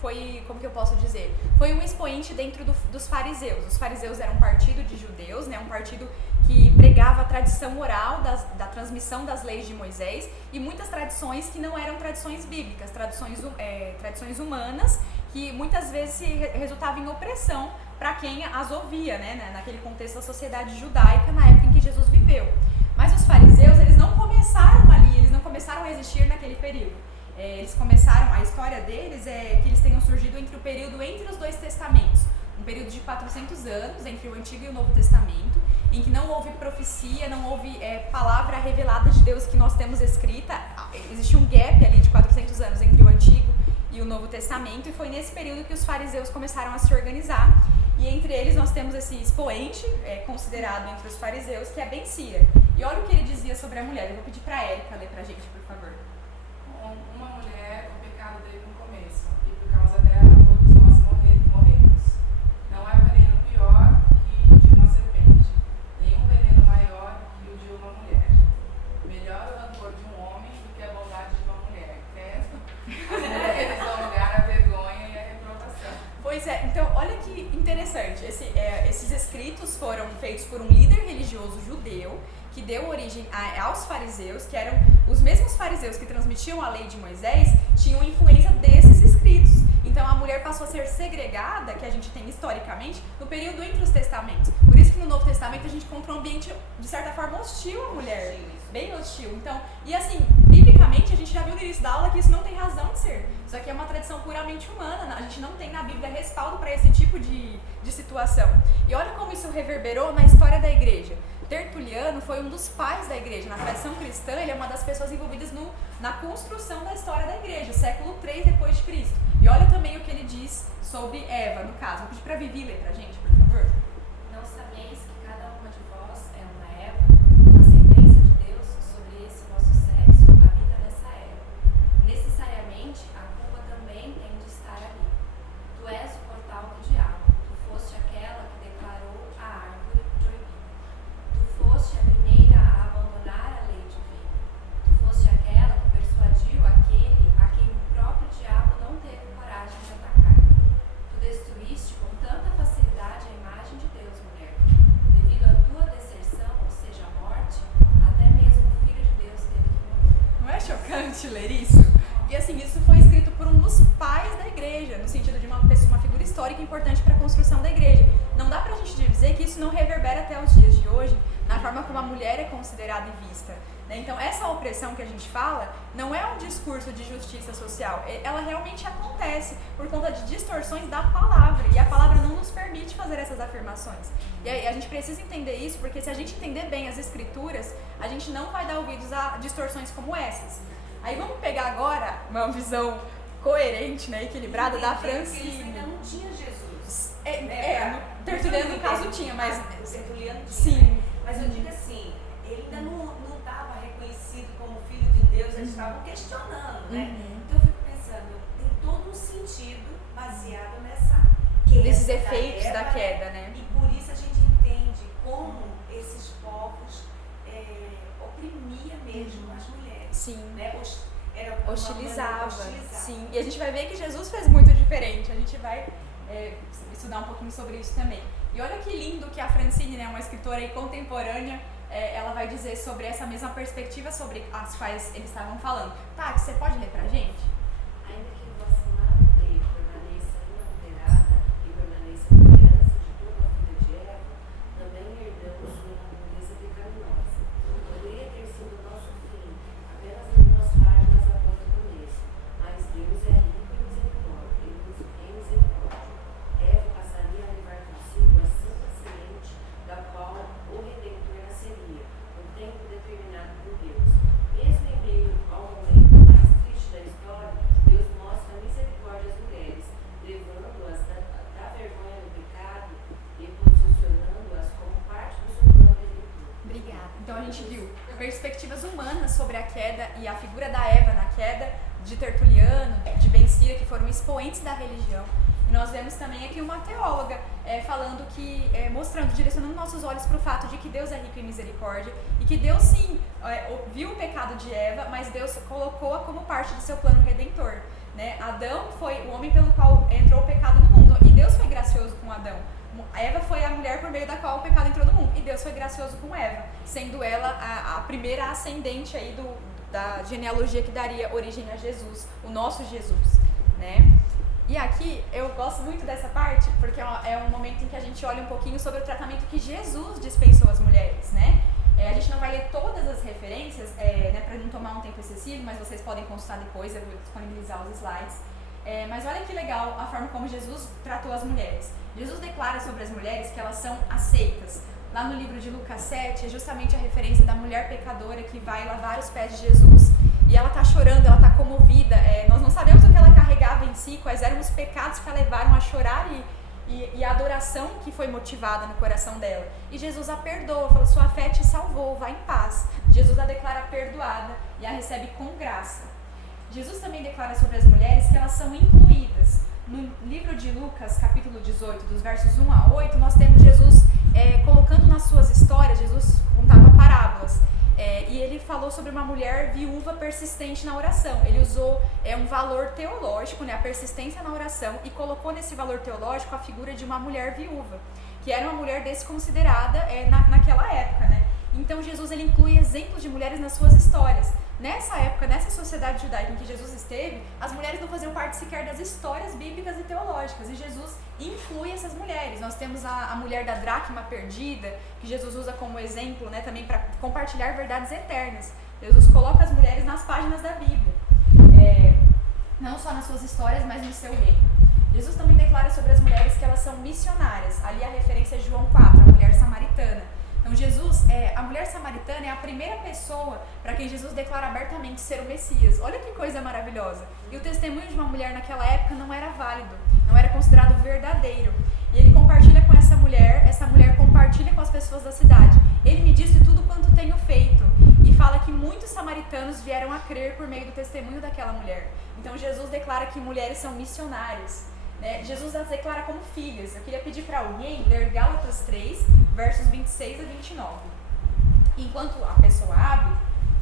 foi, como que eu posso dizer, foi um expoente dentro dos fariseus. Os fariseus eram um partido de judeus, né, um partido que pregava a tradição oral da transmissão das leis de Moisés e muitas tradições que não eram tradições bíblicas, tradições humanas, que muitas vezes resultavam em opressão para quem as ouvia, né, naquele contexto da sociedade judaica na época em que Jesus viveu. Mas os fariseus, eles não começaram ali, eles não começaram a existir naquele período. Eles começaram, a história deles é que eles tenham surgido entre o período entre os dois testamentos, um período de 400 anos entre o Antigo e o Novo Testamento, em que não houve profecia, não houve palavra revelada de Deus que nós temos escrita. Existe um gap ali de 400 anos entre o Antigo e o Novo Testamento, e foi nesse período que os fariseus começaram a se organizar. E entre eles nós temos esse expoente, considerado entre os fariseus, que é Ben Sira. E olha o que ele dizia sobre a mulher. Eu vou pedir para a Érica ler para a gente, por favor. Uma mulher, o pecado dele no começo, e por causa dela todos nós morremos. Não há veneno pior que o de uma serpente, nenhum veneno maior que o de uma mulher. Melhor o rancor de um homem do que a bondade de uma mulher. As mulheres dão lugar à vergonha e à reprovação. Pois é, então olha que interessante, esses escritos foram feitos por um líder religioso judeu, que deu origem aos fariseus, que eram os mesmos fariseus que transmitiam a lei de Moisés, tinham influência desses escritos. Então a mulher passou a ser segregada, que a gente tem historicamente, no período entre os testamentos. Por isso que no Novo Testamento a gente encontra um ambiente, de certa forma, hostil à mulher, bem hostil. Então, e assim, biblicamente a gente já viu no início da aula que isso não tem razão de ser. Isso aqui é uma tradição puramente humana, a gente não tem na Bíblia respaldo para esse tipo de situação. E olha como isso reverberou na história da igreja. Tertuliano foi um dos pais da igreja. Na tradição cristã, ele é uma das pessoas envolvidas na construção da história da igreja, século 3 depois de Cristo. E olha também o que ele diz sobre Eva, no caso. Vou pedir para a Vivi ler pra gente, por favor. Não sabeis que cada uma de vós é uma Eva, a sentença de Deus sobre esse vosso sexo habita nessa Eva. Necessariamente, a culpa também tem de estar ali. Tu és o portal que ler isso? E assim, isso foi escrito por um dos pais da igreja, no sentido de uma figura histórica importante para a construção da igreja. Não dá pra gente dizer que isso não reverbera até os dias de hoje, na forma como a mulher é considerada e vista. Então, essa opressão que a gente fala não é um discurso de justiça social, ela realmente acontece por conta de distorções da palavra, e a palavra não nos permite fazer essas afirmações. E aí, a gente precisa entender isso, porque se a gente entender bem as escrituras, a gente não vai dar ouvidos a distorções como essas. Aí vamos pegar agora uma visão coerente, né, equilibrada da Francine. Ele ainda não tinha Jesus. No Tertuliano, no caso, tinha, mas... O Tertuliano tinha, sim. né? Mas eu digo assim, ele ainda não estava reconhecido como filho de Deus, eles estavam questionando, né? Então eu fico pensando, tem todo um sentido baseado nessa queda. Nesses efeitos da queda, né? E por isso a gente entende como esses povos oprimia mesmo as mulheres. Sim. Né? Hostilizava. Sim. E a gente vai ver que Jesus fez muito diferente. A gente vai estudar um pouquinho sobre isso também. E olha que lindo que a Francine, né, uma escritora aí contemporânea, ela vai dizer sobre essa mesma perspectiva sobre as quais eles estavam falando. Tati, você pode ler pra gente? Ainda que vossa amada lei permaneça inalterada e permaneça na herança de toda a filha de Eva, também herdamos uma natureza pecaminosa. Poderia ter sido o nosso fim apenas algumas páginas após o começo, mas Deus é rico em misericórdia. Eva passaria a levar consigo a santa semente da qual o Redentor nasceria, no tempo determinado por Deus. Mesmo em meio ao momento mais triste da história, Deus mostra misericórdia às mulheres, levando-as da vergonha do pecado e posicionando-as como parte do seu plano redentor. Obrigada. Então a gente viu perspectivas humanas sobre a queda e a figura da Eva na queda, de Tertuliano, de Ben Sira, que foram expoentes da religião. E nós vemos também aqui uma teóloga falando que, mostrando, direcionando nossos olhos para o fato de que Deus é rico em misericórdia e que Deus sim viu o pecado de Eva, mas Deus colocou-a como parte do seu plano redentor. Né? Adão foi o homem pelo qual entrou o pecado no mundo e Deus foi gracioso com Adão. Eva foi a mulher por meio da qual o pecado entrou no mundo e Deus foi gracioso com Eva, sendo ela a primeira ascendente aí da genealogia que daria origem a Jesus, o nosso Jesus, né? E aqui eu gosto muito dessa parte porque é um momento em que a gente olha um pouquinho sobre o tratamento que Jesus dispensou às mulheres, né? A gente não vai ler todas as referências, né, para não tomar um tempo excessivo, mas vocês podem consultar depois, eu vou disponibilizar os slides. Mas olha que legal a forma como Jesus tratou as mulheres. Jesus declara sobre as mulheres que elas são aceitas. Lá no livro de Lucas 7 é justamente a referência da mulher pecadora que vai lavar os pés de Jesus. E ela está chorando, ela está comovida. Nós não sabemos o que ela carregava em si, quais eram os pecados que a levaram a chorar e a adoração que foi motivada no coração dela. E Jesus a perdoa, fala, sua fé te salvou, vá em paz. Jesus a declara perdoada e a recebe com graça. Jesus também declara sobre as mulheres que elas são incluídas. No livro de Lucas, capítulo 18, dos versos 1 a 8, nós temos Jesus colocando nas suas histórias, Jesus contava parábolas. E ele falou sobre uma mulher viúva persistente na oração. Ele usou um valor teológico, né, a persistência na oração, e colocou nesse valor teológico a figura de uma mulher viúva, que era uma mulher desconsiderada naquela época, né? Então Jesus ele inclui exemplos de mulheres nas suas histórias. Nessa época, nessa sociedade judaica em que Jesus esteve, as mulheres não faziam parte sequer das histórias bíblicas e teológicas, e Jesus inclui essas mulheres. Nós temos a mulher da dracma perdida, que Jesus usa como exemplo, né, também para compartilhar verdades eternas. Jesus coloca as mulheres nas páginas da Bíblia, não só nas suas histórias, mas no seu reino. Jesus também declara sobre as mulheres que elas são missionárias. Ali a referência é João 4, a mulher samaritana. Então Jesus, a mulher samaritana é a primeira pessoa para quem Jesus declara abertamente ser o Messias. Olha que coisa maravilhosa. E o testemunho de uma mulher naquela época não era válido, não era considerado verdadeiro. E ele compartilha com essa mulher compartilha com as pessoas da cidade. Ele me disse tudo quanto tenho feito. E fala que muitos samaritanos vieram a crer por meio do testemunho daquela mulher. Então Jesus declara que mulheres são missionárias. Jesus as declara como filhas. Eu queria pedir para alguém ler Gálatas 3, versos 26 a 29. Enquanto a pessoa abre,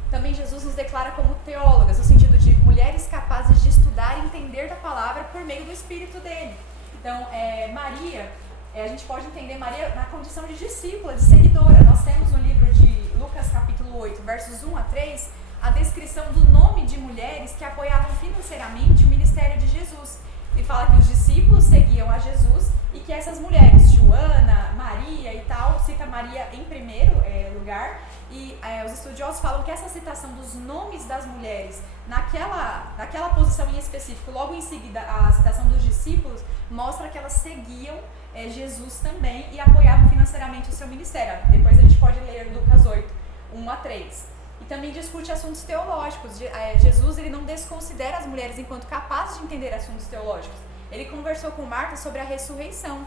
também Jesus nos declara como teólogas, no sentido de mulheres capazes de estudar e entender da palavra por meio do Espírito dele. Então, Maria, a gente pode entender Maria na condição de discípula, de seguidora. Nós temos no livro de Lucas capítulo 8, versos 1 a 3, a descrição do nome de mulheres que apoiavam financeiramente o ministério de Jesus. Ele fala que os discípulos seguiam a Jesus e que essas mulheres, Joana, Maria e tal, cita Maria em primeiro lugar, e os estudiosos falam que essa citação dos nomes das mulheres naquela posição em específico, logo em seguida a citação dos discípulos, mostra que elas seguiam Jesus também e apoiavam financeiramente o seu ministério. Depois a gente pode ler Lucas 8, 1-3. E também discute assuntos teológicos. Jesus ele não desconsidera as mulheres enquanto capazes de entender assuntos teológicos. Ele conversou com Marta sobre a ressurreição,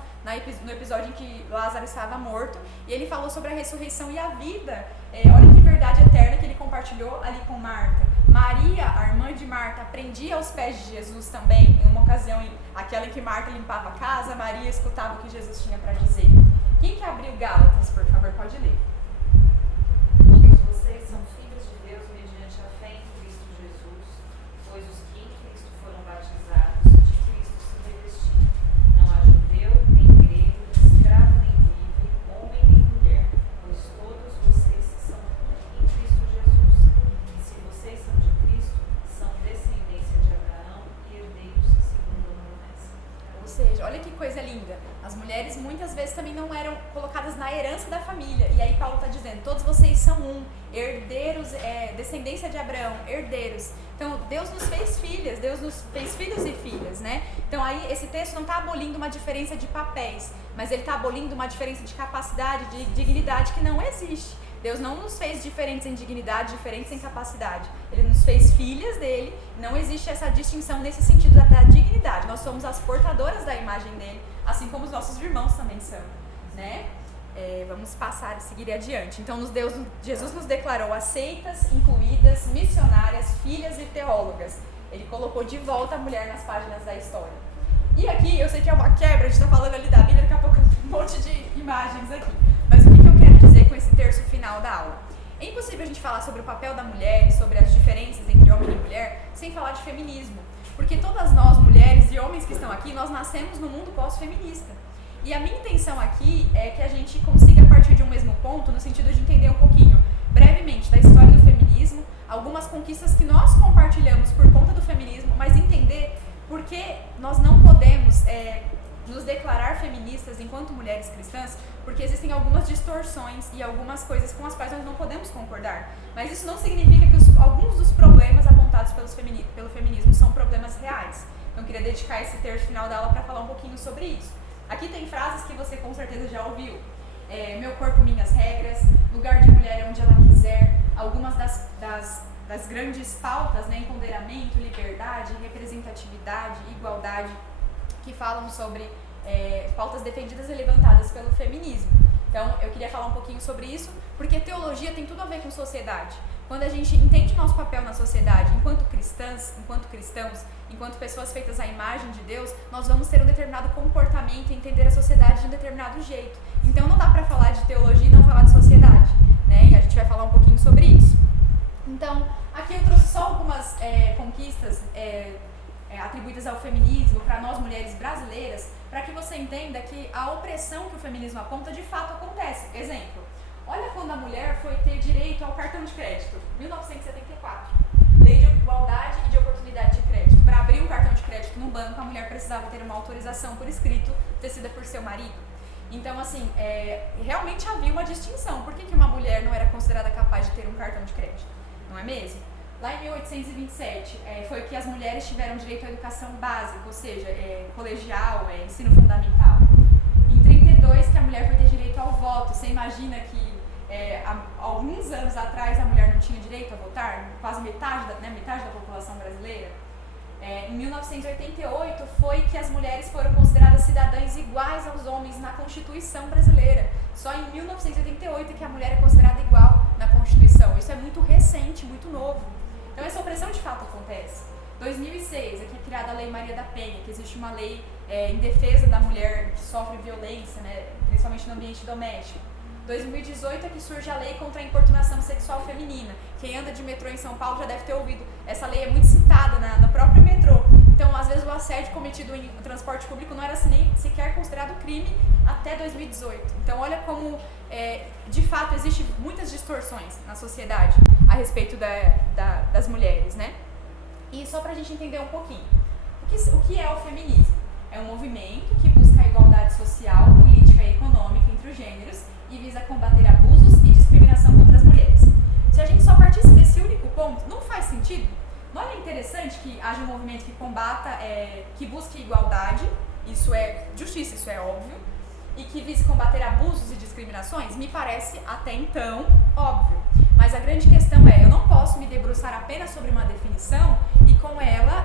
no episódio em que Lázaro estava morto, e ele falou sobre a ressurreição e a vida. Olha que verdade eterna que ele compartilhou ali com Marta. Maria, a irmã de Marta, aprendia aos pés de Jesus também, em uma ocasião, aquela em que Marta limpava a casa, Maria escutava o que Jesus tinha para dizer. Quem que abriu Gálatas, por favor, pode ler. Todos vocês são filhos de Deus mediante a fé em Cristo Jesus, pois os que em Cristo foram batizados, de Cristo se revestiram. Não há judeu, nem grego, escravo nem livre, homem nem mulher, pois todos vocês são em Cristo Jesus. E se vocês são de Cristo, são descendência de Abraão e herdeiros segundo a promessa. Ou seja, olha que coisa linda. As mulheres muitas vezes também não eram colocadas na herança da família. E aí Paulo está dizendo, todos vocês são herdeiros, descendência de Abraão, herdeiros. Então Deus nos fez filhas, Deus nos fez filhos e filhas, né? Então aí esse texto não está abolindo uma diferença de papéis, mas ele está abolindo uma diferença de capacidade, de dignidade que não existe. Deus não nos fez diferentes em dignidade, diferentes em capacidade. Ele nos fez filhas dele. Não existe essa distinção nesse sentido da dignidade. Nós somos as portadoras da imagem dele, assim como os nossos irmãos também são, né? Vamos passar e seguir adiante. Então Jesus nos declarou aceitas, incluídas, missionárias, filhas e teólogas. Ele colocou de volta a mulher nas páginas da história. E aqui, eu sei que é uma quebra, a gente está falando ali da Bíblia, daqui a pouco um monte de imagens aqui. Mas o que eu quero dizer com esse terço final da aula? É impossível a gente falar sobre o papel da mulher e sobre as diferenças entre homem e mulher sem falar de feminismo. Porque todas nós, mulheres e homens que estão aqui, nós nascemos no mundo pós-feminista. E a minha intenção aqui é que a gente consiga partir de um mesmo ponto, no sentido de entender um pouquinho, brevemente, da história do feminismo, algumas conquistas que nós compartilhamos por conta do feminismo, mas entender por que nós não podemos nos declarar feministas enquanto mulheres cristãs, porque existem algumas distorções e algumas coisas com as quais nós não podemos concordar. Mas isso não significa que alguns dos problemas apontados pelo feminismo são problemas reais. Então eu queria dedicar esse terço final da aula para falar um pouquinho sobre isso. Aqui tem frases que você com certeza já ouviu. Meu corpo, minhas regras, lugar de mulher onde ela quiser, algumas das grandes pautas, né, empoderamento, liberdade, representatividade, igualdade, que falam sobre pautas defendidas e levantadas pelo feminismo. Então, eu queria falar um pouquinho sobre isso, porque teologia tem tudo a ver com sociedade. Quando a gente entende o nosso papel na sociedade, enquanto cristãs, enquanto cristãos, enquanto pessoas feitas à imagem de Deus, nós vamos ter um determinado comportamento e entender a sociedade de um determinado jeito. Então, não dá para falar de teologia e não falar de sociedade, né? E a gente vai falar um pouquinho sobre isso. Então, aqui eu trouxe só algumas conquistas atribuídas ao feminismo para nós mulheres brasileiras, para que você entenda que a opressão que o feminismo aponta de fato acontece. Exemplo, olha quando a mulher foi ter direito ao cartão de crédito, 1974, Lei de Igualdade e de Oportunidade de Crédito. Para abrir um cartão de crédito no banco, a mulher precisava ter uma autorização por escrito, tecida por seu marido. Então, assim, realmente havia uma distinção. Por que uma mulher não era considerada capaz de ter um cartão de crédito? Não é mesmo? Lá em 1827, foi que as mulheres tiveram direito à educação básica, ou seja, colegial, ensino fundamental. Em 32, que a mulher foi ter direito ao voto. Você imagina que há alguns anos atrás a mulher não tinha direito a votar? Quase metade da população brasileira. Em 1988, foi que as mulheres foram consideradas cidadãs iguais aos homens na Constituição brasileira. Só em 1988 que a mulher é considerada igual na Constituição. Isso é muito recente, muito novo. Então essa opressão de fato acontece. 2006, aqui é criada a Lei Maria da Penha, que existe uma lei em defesa da mulher que sofre violência, né, principalmente no ambiente doméstico. 2018 é que surge a lei contra a importunação sexual feminina. Quem anda de metrô em São Paulo já deve ter ouvido. Essa lei é muito citada no próprio metrô. Então, às vezes, o assédio cometido em transporte público não era nem sequer considerado crime até 2018. Então, olha como, de fato, existem muitas distorções na sociedade a respeito das mulheres, né? E só pra gente entender um pouquinho, o que é o feminismo? É um movimento que busca a igualdade social, política e econômica entre os gêneros e visa combater abusos e discriminação contra as mulheres. Se a gente só partisse desse único ponto, não faz sentido? Não é interessante que haja um movimento que combata, que busque igualdade, isso é justiça, isso é óbvio, e que vise combater abusos e discriminações? Me parece até então óbvio. Mas a grande questão é, eu não posso me debruçar apenas sobre uma definição e com ela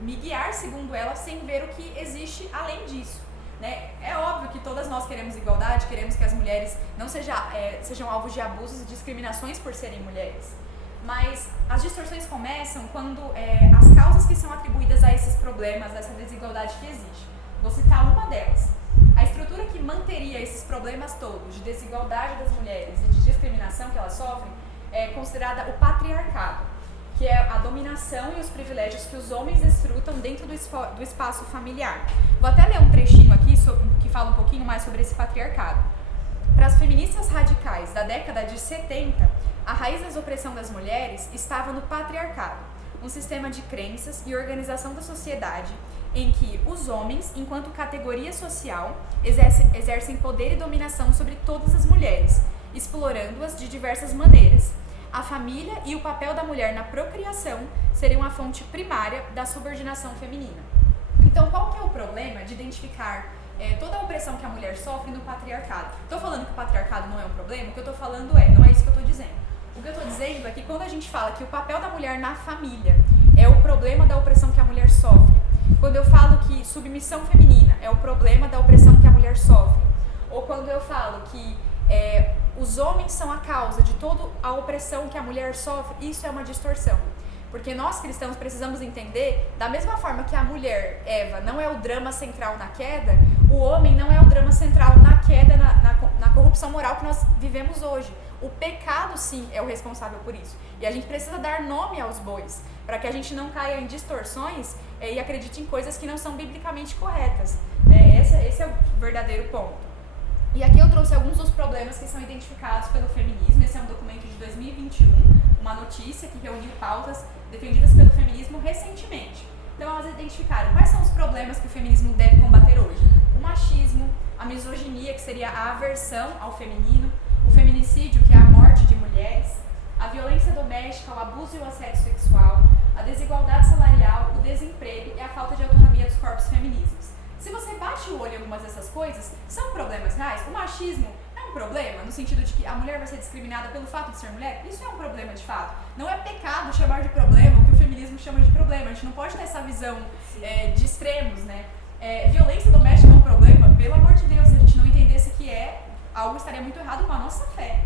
me guiar segundo ela sem ver o que existe além disso. Né? É óbvio que todas nós queremos igualdade, queremos que as mulheres não sejam alvos de abusos e discriminações por serem mulheres. Mas as distorções começam quando as causas que são atribuídas a esses problemas, a essa desigualdade que existe. Vou citar uma delas. A estrutura que manteria esses problemas todos de desigualdade das mulheres e de discriminação que elas sofrem é considerada o patriarcado, que é a dominação e os privilégios que os homens desfrutam dentro do espaço familiar. Vou até ler um trechinho aqui que fala um pouquinho mais sobre esse patriarcado. Para as feministas radicais da década de 70, a raiz da opressão das mulheres estava no patriarcado, um sistema de crenças e organização da sociedade em que os homens, enquanto categoria social, exercem poder e dominação sobre todas as mulheres, explorando-as de diversas maneiras. A família e o papel da mulher na procriação seriam a fonte primária da subordinação feminina. Então, qual que é o problema de identificar toda a opressão que a mulher sofre no patriarcado? Estou falando que o patriarcado não é um problema? O que eu estou falando não é isso que eu estou dizendo. O que eu estou dizendo é que quando a gente fala que o papel da mulher na família é o problema da opressão que a mulher sofre, quando eu falo que submissão feminina é o problema da opressão que a mulher sofre, ou quando eu falo que os homens são a causa de toda a opressão que a mulher sofre, isso é uma distorção. Porque nós cristãos precisamos entender, da mesma forma que a mulher, Eva, não é o drama central na queda, o homem não é o drama central na queda, na corrupção moral que nós vivemos hoje. O pecado, sim, é o responsável por isso. E a gente precisa dar nome aos bois, para que a gente não caia em distorções e acredite em coisas que não são biblicamente corretas. Esse é o verdadeiro ponto. E aqui eu trouxe alguns dos problemas que são identificados pelo feminismo. Esse é um documento de 2021, uma notícia que reuniu pautas defendidas pelo feminismo recentemente. Então elas identificaram quais são os problemas que o feminismo deve combater hoje. O machismo, a misoginia, que seria a aversão ao feminino, o feminicídio, que é a morte de mulheres, a violência doméstica, o abuso e o assédio sexual, a desigualdade salarial, o desemprego e a falta de autonomia dos corpos femininos. Se você bate o olho em algumas dessas coisas, são problemas reais. O machismo é um problema, no sentido de que a mulher vai ser discriminada pelo fato de ser mulher. Isso é um problema de fato. Não é pecado chamar de problema o que o feminismo chama de problema. A gente não pode ter essa visão de extremos, né? Violência doméstica é um problema, pelo amor de Deus, se a gente não entendesse que algo estaria muito errado com a nossa fé.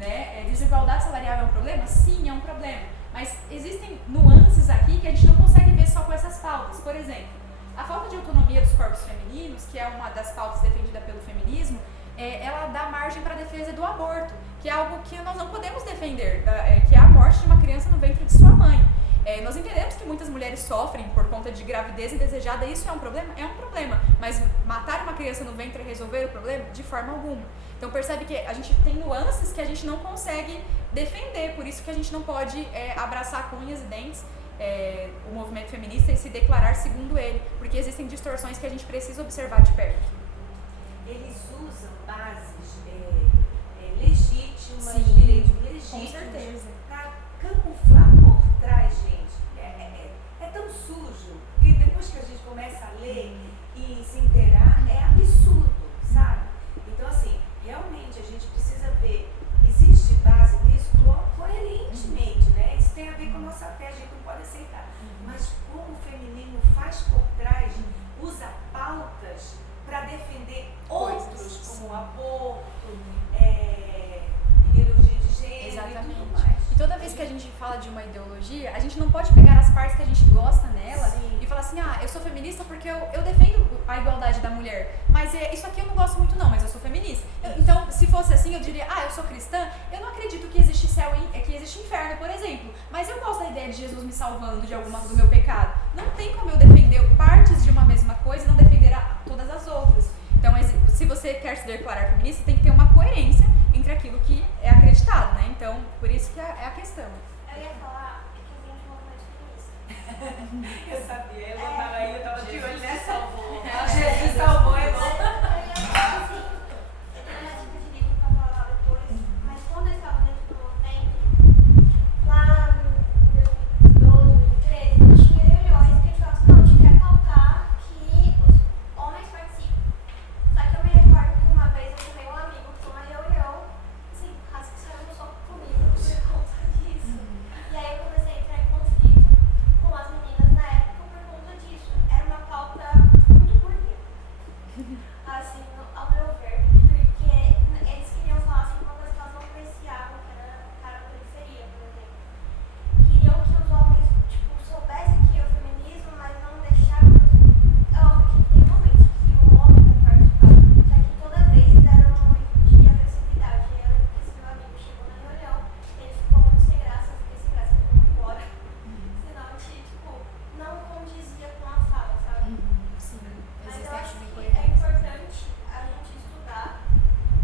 Né? Desigualdade salarial é um problema? Sim, é um problema. Mas existem nuances aqui que a gente não consegue ver só com essas pautas. Por exemplo, a falta de autonomia dos corpos femininos, que é uma das pautas defendida pelo feminismo, ela dá margem para a defesa do aborto, que é algo que nós não podemos defender, que é a morte de uma criança no ventre de sua mãe. Nós entendemos que muitas mulheres sofrem por conta de gravidez indesejada, isso é um problema? É um problema, mas matar uma criança no ventre e resolver o problema? De forma alguma. Então percebe que a gente tem nuances que a gente não consegue defender, por isso que a gente não pode abraçar com unhas e dentes o movimento feminista e se declarar segundo ele, porque existem distorções que a gente precisa observar de perto. Eles usam bases legítimas, Sim, direitos legítimos, com certeza, para camuflar por trás, gente. É tão sujo que depois que a gente começa a ler e se inteirar, é absurdo, sabe? Então, assim, realmente a gente precisa ver, existe base nisso coerentemente, né? Isso tem a ver com a nossa fé, a gente não pode aceitar. Mas como o feminismo faz por trás, usa pautas para defender outros, como o aborto, ideologia de gênero. Exatamente. E tudo mais. E toda vez que a gente fala de uma ideologia, a gente não pode pegar as partes que a gente gosta nela e falar assim, eu sou feminista porque eu defendo a igualdade da mulher, mas isso aqui eu não gosto muito não, mas eu sou feminista. Então, se fosse assim, eu diria, eu sou cristã, eu não acredito que existe céu e que existe inferno, por exemplo, mas eu gosto da ideia de Jesus me salvando de alguma do meu pecado. Não tem como eu defender partes de uma mesma coisa e não defender todas as outras. Então, se você quer se declarar feminista, tem que ter uma coerência entre aquilo que é acreditado, né? Então, por isso que é a questão. Eu ia falar que Eu sabia, eu tava aí, eu tava de olho Jesus nessa. salvou. Jesus salvou, é bom. Eu tenho uma dica de livro pra falar depois, mas quando eu estava dentro do movimento, lá em 2012, 2013, tinha reuniões que a gente falava assim, não, a gente quer pautar que os homens participem. Só que eu me recordo que uma vez eu chamei um amigo para uma reunião, assim, quase que saiu no soco comigo por conta disso. E aí eu comecei a entrar em conflito com as meninas na época por conta disso. Era uma pauta muito bonita, assim, ao meu ver, porque eles queriam falar assim uma coisa que elas não apreciavam, que era cara da periferia, por exemplo. Queriam que os homens, tipo, soubessem que o feminismo, mas não deixavam. É óbvio que tem momentos que o homem vai participar, só que toda vez era um momento de agressividade. E eu lembro que esse meu amigo chegou na reunião, ele ficou muito sem graça, eu fiquei sem graça, ele foi embora. Senão a gente, tipo, não condizia com a fala, sabe? Sim, Mas eu existem acho essas que é incoerências. importante a gente estudar,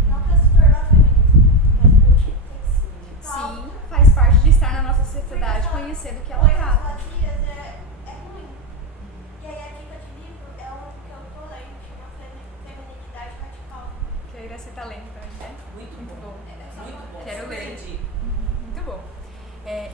não para se tornar feminista, mas para a gente ter que se Sim, faz parte de estar na nossa sociedade, conhecer do que ela coisas trata. vazias é ruim. E aí a dica de livro é uma que eu tô lendo, chama Feminilidade Radical. Que a Iraci tá lendo também, né? Muito bom. Muito bom. Quero ler. Entendi. Muito bom.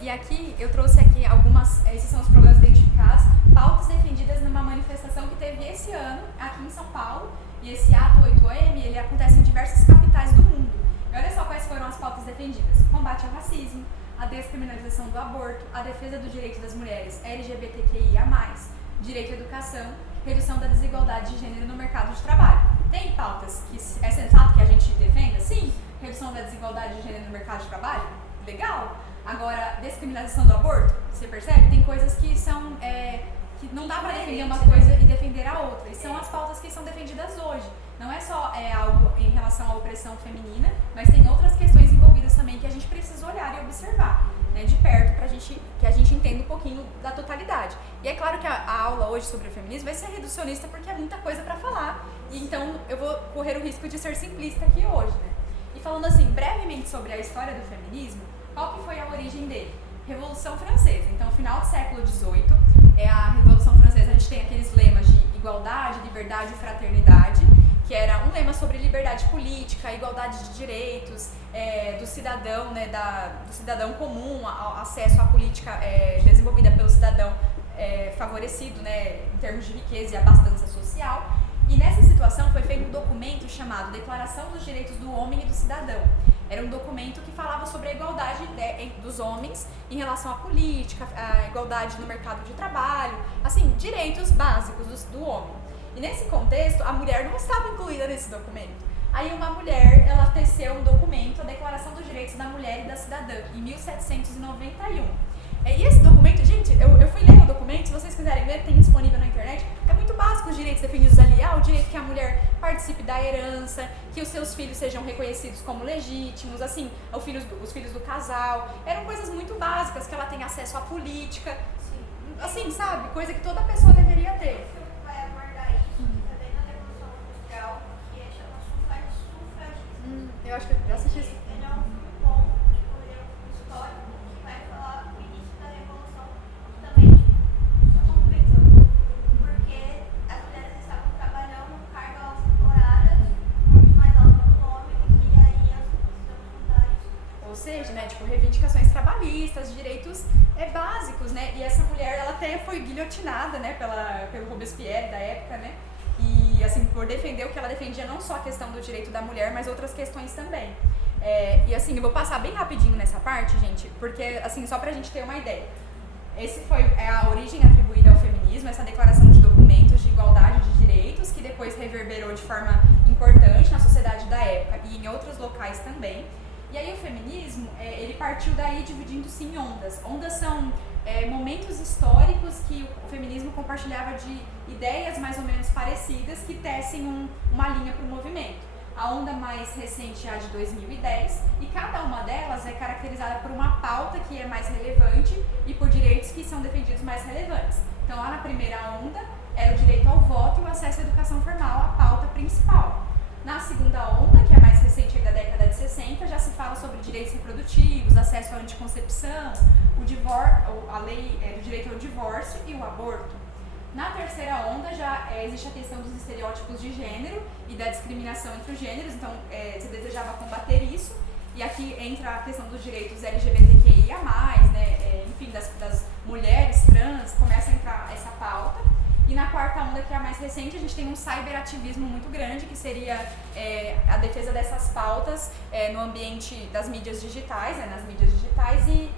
E aqui, eu trouxe aqui algumas, esses são os problemas identificados, pautas defendidas numa manifestação que teve esse ano, aqui em São Paulo, e esse ato 8M, ele acontece em diversas capitais do mundo. E olha só quais foram as pautas defendidas: combate ao racismo, a descriminalização do aborto, a defesa do direito das mulheres LGBTQIA+, direito à educação, redução da desigualdade de gênero no mercado de trabalho. Tem pautas que é sensato que a gente defenda? Sim. Redução da desigualdade de gênero no mercado de trabalho? Legal. Agora, descriminalização do aborto, você percebe? Tem coisas que são, que não dá para defender uma coisa e defender a outra. E são as pautas que são defendidas hoje. Não é só algo em relação à opressão feminina, mas tem outras questões envolvidas também que a gente precisa olhar e observar, né, de perto, para que a gente entenda um pouquinho da totalidade. E é claro que a aula hoje sobre o feminismo vai ser reducionista porque é muita coisa para falar. E então eu vou correr o risco de ser simplista aqui hoje, né? E falando assim, brevemente sobre a história do feminismo, qual que foi a origem dele? Revolução Francesa. Então, final do século XVIII, a Revolução Francesa, a gente tem aqueles lemas de igualdade, liberdade e fraternidade, que era um lema sobre liberdade política, igualdade de direitos, do cidadão, né, do cidadão comum, acesso à política desenvolvida pelo cidadão favorecido, né, em termos de riqueza e abastança social. E nessa situação foi feito um documento chamado Declaração dos Direitos do Homem e do Cidadão. Era um documento que falava sobre a igualdade dos homens em relação à política, a igualdade no mercado de trabalho, assim, direitos básicos do homem. E nesse contexto, a mulher não estava incluída nesse documento. Aí uma mulher, ela teceu um documento, a Declaração dos Direitos da Mulher e da Cidadã, em 1791. E esse documento, gente, eu fui ler o documento, se vocês quiserem ler, tem disponível na internet, é muito básico os direitos defendidos ali, o direito que a mulher participe da herança, que os seus filhos sejam reconhecidos como legítimos, assim, os filhos do casal, eram coisas muito básicas, que ela tenha acesso à política, assim, sabe, coisa que toda pessoa deveria ter. Vai abordar isso também na Revolução Industrial, que chama sufragismo. Eu acho que eu já assisti isso. Ele é um filme bom, tipo, ele é um filme histórico que vai falar o início da Revolução justamente como pensou. Porque as mulheres estavam trabalhando cargas horárias muito mais altas que o homem, e aí as precisamos mudar isso. Ou seja, né, tipo, reivindicações trabalhistas, direitos básicos, né, e essa mulher, ela até foi guilhotinada, né, pelo Robespierre da época, né, e assim, por defender o que ela defendia, não só a questão do direito da mulher, mas outras questões também. E assim, eu vou passar bem rapidinho nessa parte, gente, porque assim, só pra gente ter uma ideia. Esse foi a origem atribuída ao feminismo, essa declaração de documentos de igualdade de direitos, que depois reverberou de forma importante na sociedade da época e em outros locais também. E aí o feminismo, ele partiu daí dividindo-se em ondas. Ondas são momentos históricos que o feminismo compartilhava de ideias mais ou menos parecidas que tecem uma linha para o movimento. A onda mais recente é a de 2010 e cada uma delas é caracterizada por uma pauta que é mais relevante e por direitos que são defendidos mais relevantes. Então lá na primeira onda era o direito ao voto e o acesso à educação formal, a pauta principal. Na segunda onda, que é mais recente da década de 60, já se fala sobre direitos reprodutivos, acesso à contracepção, a lei do direito ao divórcio e o aborto. Na terceira onda já existe a questão dos estereótipos de gênero e da discriminação entre os gêneros, então você desejava combater isso, e aqui entra a questão dos direitos LGBTQIA+, né, enfim, das mulheres trans, começa a entrar essa pauta. E na quarta onda, que é a mais recente, a gente tem um cyberativismo muito grande, que seria a defesa dessas pautas no ambiente das mídias digitais, nas mídias digitais, e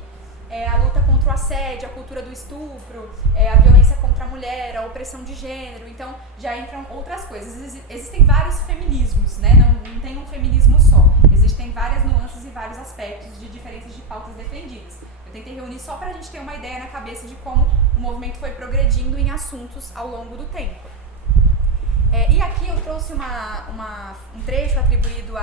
a luta contra o assédio, a cultura do estupro, a violência contra a mulher, a opressão de gênero. Então já entram outras coisas. Existem vários feminismos, né? Não tem um feminismo só. Existem várias nuances e vários aspectos de diferenças de pautas defendidas. Eu tentei reunir só para a gente ter uma ideia na cabeça de como o movimento foi progredindo em assuntos ao longo do tempo. E aqui eu trouxe um trecho atribuído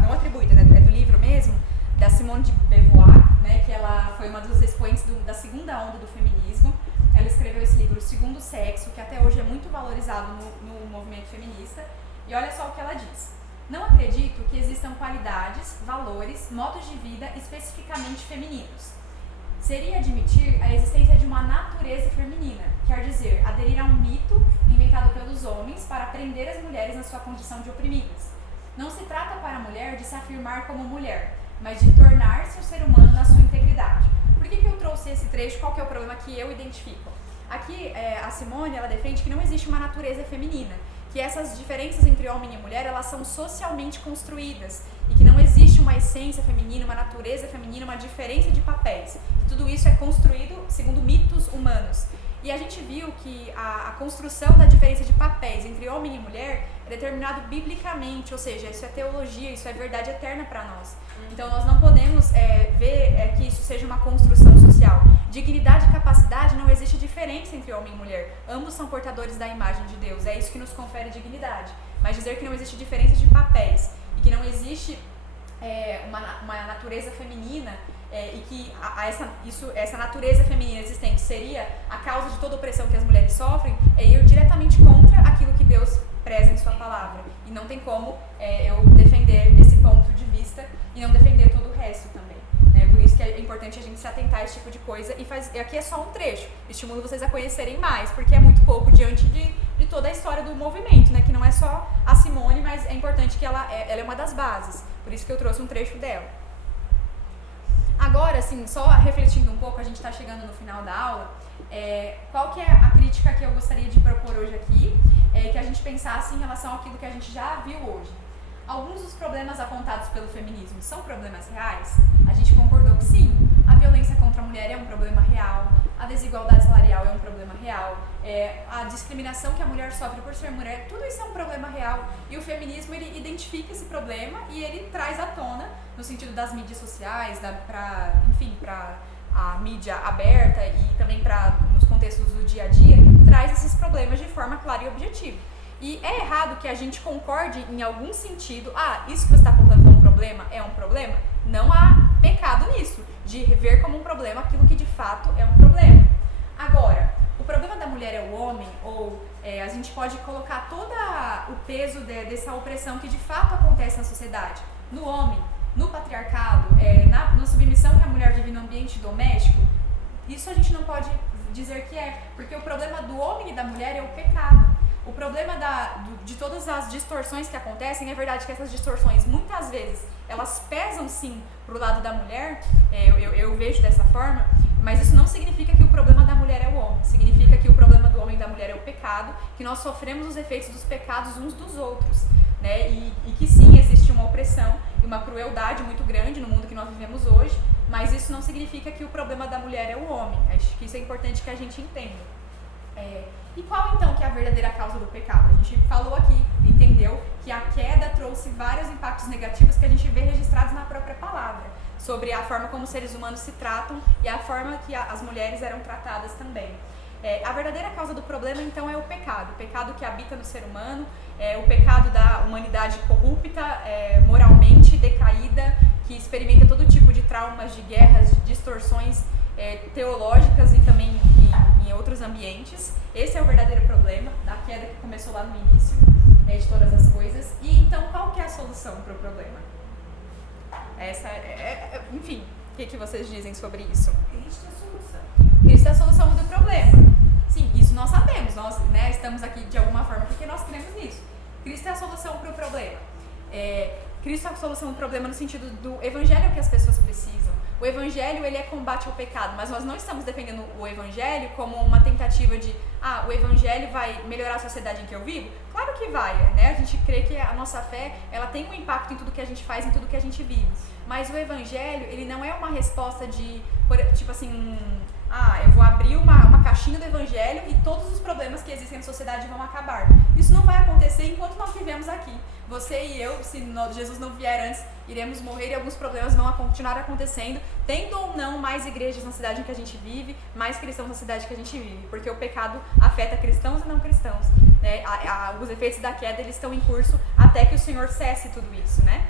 não atribuído, né? É do livro mesmo, da Simone de Beauvoir, né, que ela foi uma dos expoentes da segunda onda do feminismo. Ela escreveu esse livro, O Segundo Sexo, que até hoje é muito valorizado no movimento feminista. E olha só o que ela diz. Não acredito que existam qualidades, valores, modos de vida especificamente femininos. Seria admitir a existência de uma natureza feminina, quer dizer, aderir a um mito inventado pelos homens para prender as mulheres na sua condição de oprimidas. Não se trata para a mulher de se afirmar como mulher, mas de tornar-se um ser humano na sua integridade. Por que eu trouxe esse trecho? Qual que é o problema que eu identifico? Aqui, a Simone, ela defende que não existe uma natureza feminina, que essas diferenças entre homem e mulher, elas são socialmente construídas, e que não existe uma essência feminina, uma natureza feminina, uma diferença de papéis. Que tudo isso é construído segundo mitos humanos. E a gente viu que a construção da diferença de papéis entre homem e mulher é determinado biblicamente, ou seja, isso é teologia, isso é verdade eterna para nós. Então nós não podemos ver que isso seja uma construção social. Dignidade e capacidade, não existe diferença entre homem e mulher. Ambos são portadores da imagem de Deus, é isso que nos confere dignidade. Mas dizer que não existe diferença de papéis e que não existe uma natureza feminina e que essa natureza feminina existente seria a causa de toda a opressão que as mulheres sofrem, é ir diretamente contra aquilo que Deus preza em sua palavra. E não tem como eu defender esse ponto de vista e não defender todo o resto também. Por isso que é importante a gente se atentar a esse tipo de coisa. E aqui é só um trecho. Estimulo vocês a conhecerem mais, porque é muito pouco diante de toda a história do movimento, né? Que não é só a Simone, mas é importante que ela é uma das bases. Por isso que eu trouxe um trecho dela. Agora, assim, só refletindo um pouco, a gente está chegando no final da aula, qual que é a crítica que eu gostaria de propor hoje aqui? Que a gente pensasse em relação àquilo que a gente já viu hoje. Alguns dos problemas apontados pelo feminismo são problemas reais? A gente concordou que sim. A violência contra a mulher é um problema real, a desigualdade salarial é um problema real, a discriminação que a mulher sofre por ser mulher, tudo isso é um problema real. E o feminismo, ele identifica esse problema e ele traz à tona, no sentido das mídias sociais, para a mídia aberta e também nos contextos do dia a dia, traz esses problemas de forma clara e objetiva. E é errado que a gente concorde em algum sentido, isso que você está apontando como problema é um problema? Não há pecado nisso, de ver como um problema aquilo que de fato é um problema. Agora, o problema da mulher é o homem, ou a gente pode colocar todo o peso dessa opressão que de fato acontece na sociedade, no homem, no patriarcado, na submissão que a mulher vive no ambiente doméstico? Isso a gente não pode dizer que porque o problema do homem e da mulher é o pecado. O problema de todas as distorções que acontecem, é verdade que essas distorções, muitas vezes, elas pesam sim pro lado da mulher, eu vejo dessa forma, mas isso não significa que o problema da mulher é o homem, significa que o problema do homem e da mulher é o pecado, que nós sofremos os efeitos dos pecados uns dos outros, né? E que sim, existe uma opressão e uma crueldade muito grande no mundo que nós vivemos hoje, mas isso não significa que o problema da mulher é o homem. Acho que isso é importante que a gente entenda. E qual então que é a verdadeira causa do pecado? A gente falou aqui, entendeu que a queda trouxe vários impactos negativos que a gente vê registrados na própria palavra, sobre a forma como os seres humanos se tratam e a forma que as mulheres eram tratadas também. A verdadeira causa do problema então é o pecado que habita no ser humano, o pecado da humanidade corrupta, moralmente decaída, que experimenta todo tipo de traumas, de guerras, de distorções teológicas e também em outros ambientes. Esse é o verdadeiro problema da queda que começou lá no início de todas as coisas. E então qual que é a solução para o problema? Enfim, que vocês dizem sobre isso? Cristo é a solução. Cristo é a solução do problema. Sim, isso nós sabemos, nós, né, estamos aqui de alguma forma porque nós cremos nisso. Cristo é a solução para o problema. Cristo é a solução do problema no sentido do evangelho que as pessoas precisam. O evangelho, ele é combate ao pecado, mas nós não estamos defendendo o evangelho como uma tentativa de, o evangelho vai melhorar a sociedade em que eu vivo? Claro que vai, né? A gente crê que a nossa fé, ela tem um impacto em tudo que a gente faz, em tudo que a gente vive. Mas o evangelho, ele não é uma resposta de, tipo assim, eu vou abrir uma caixinha do evangelho e todos os problemas que existem na sociedade vão acabar. Isso não vai acontecer enquanto nós vivemos aqui. Você e eu, se Jesus não vier antes, iremos morrer e alguns problemas vão continuar acontecendo, tendo ou não mais igrejas na cidade em que a gente vive, mais cristãos na cidade que a gente vive, porque o pecado afeta cristãos e não cristãos, né? Os efeitos da queda, eles estão em curso até que o Senhor cesse tudo isso, né?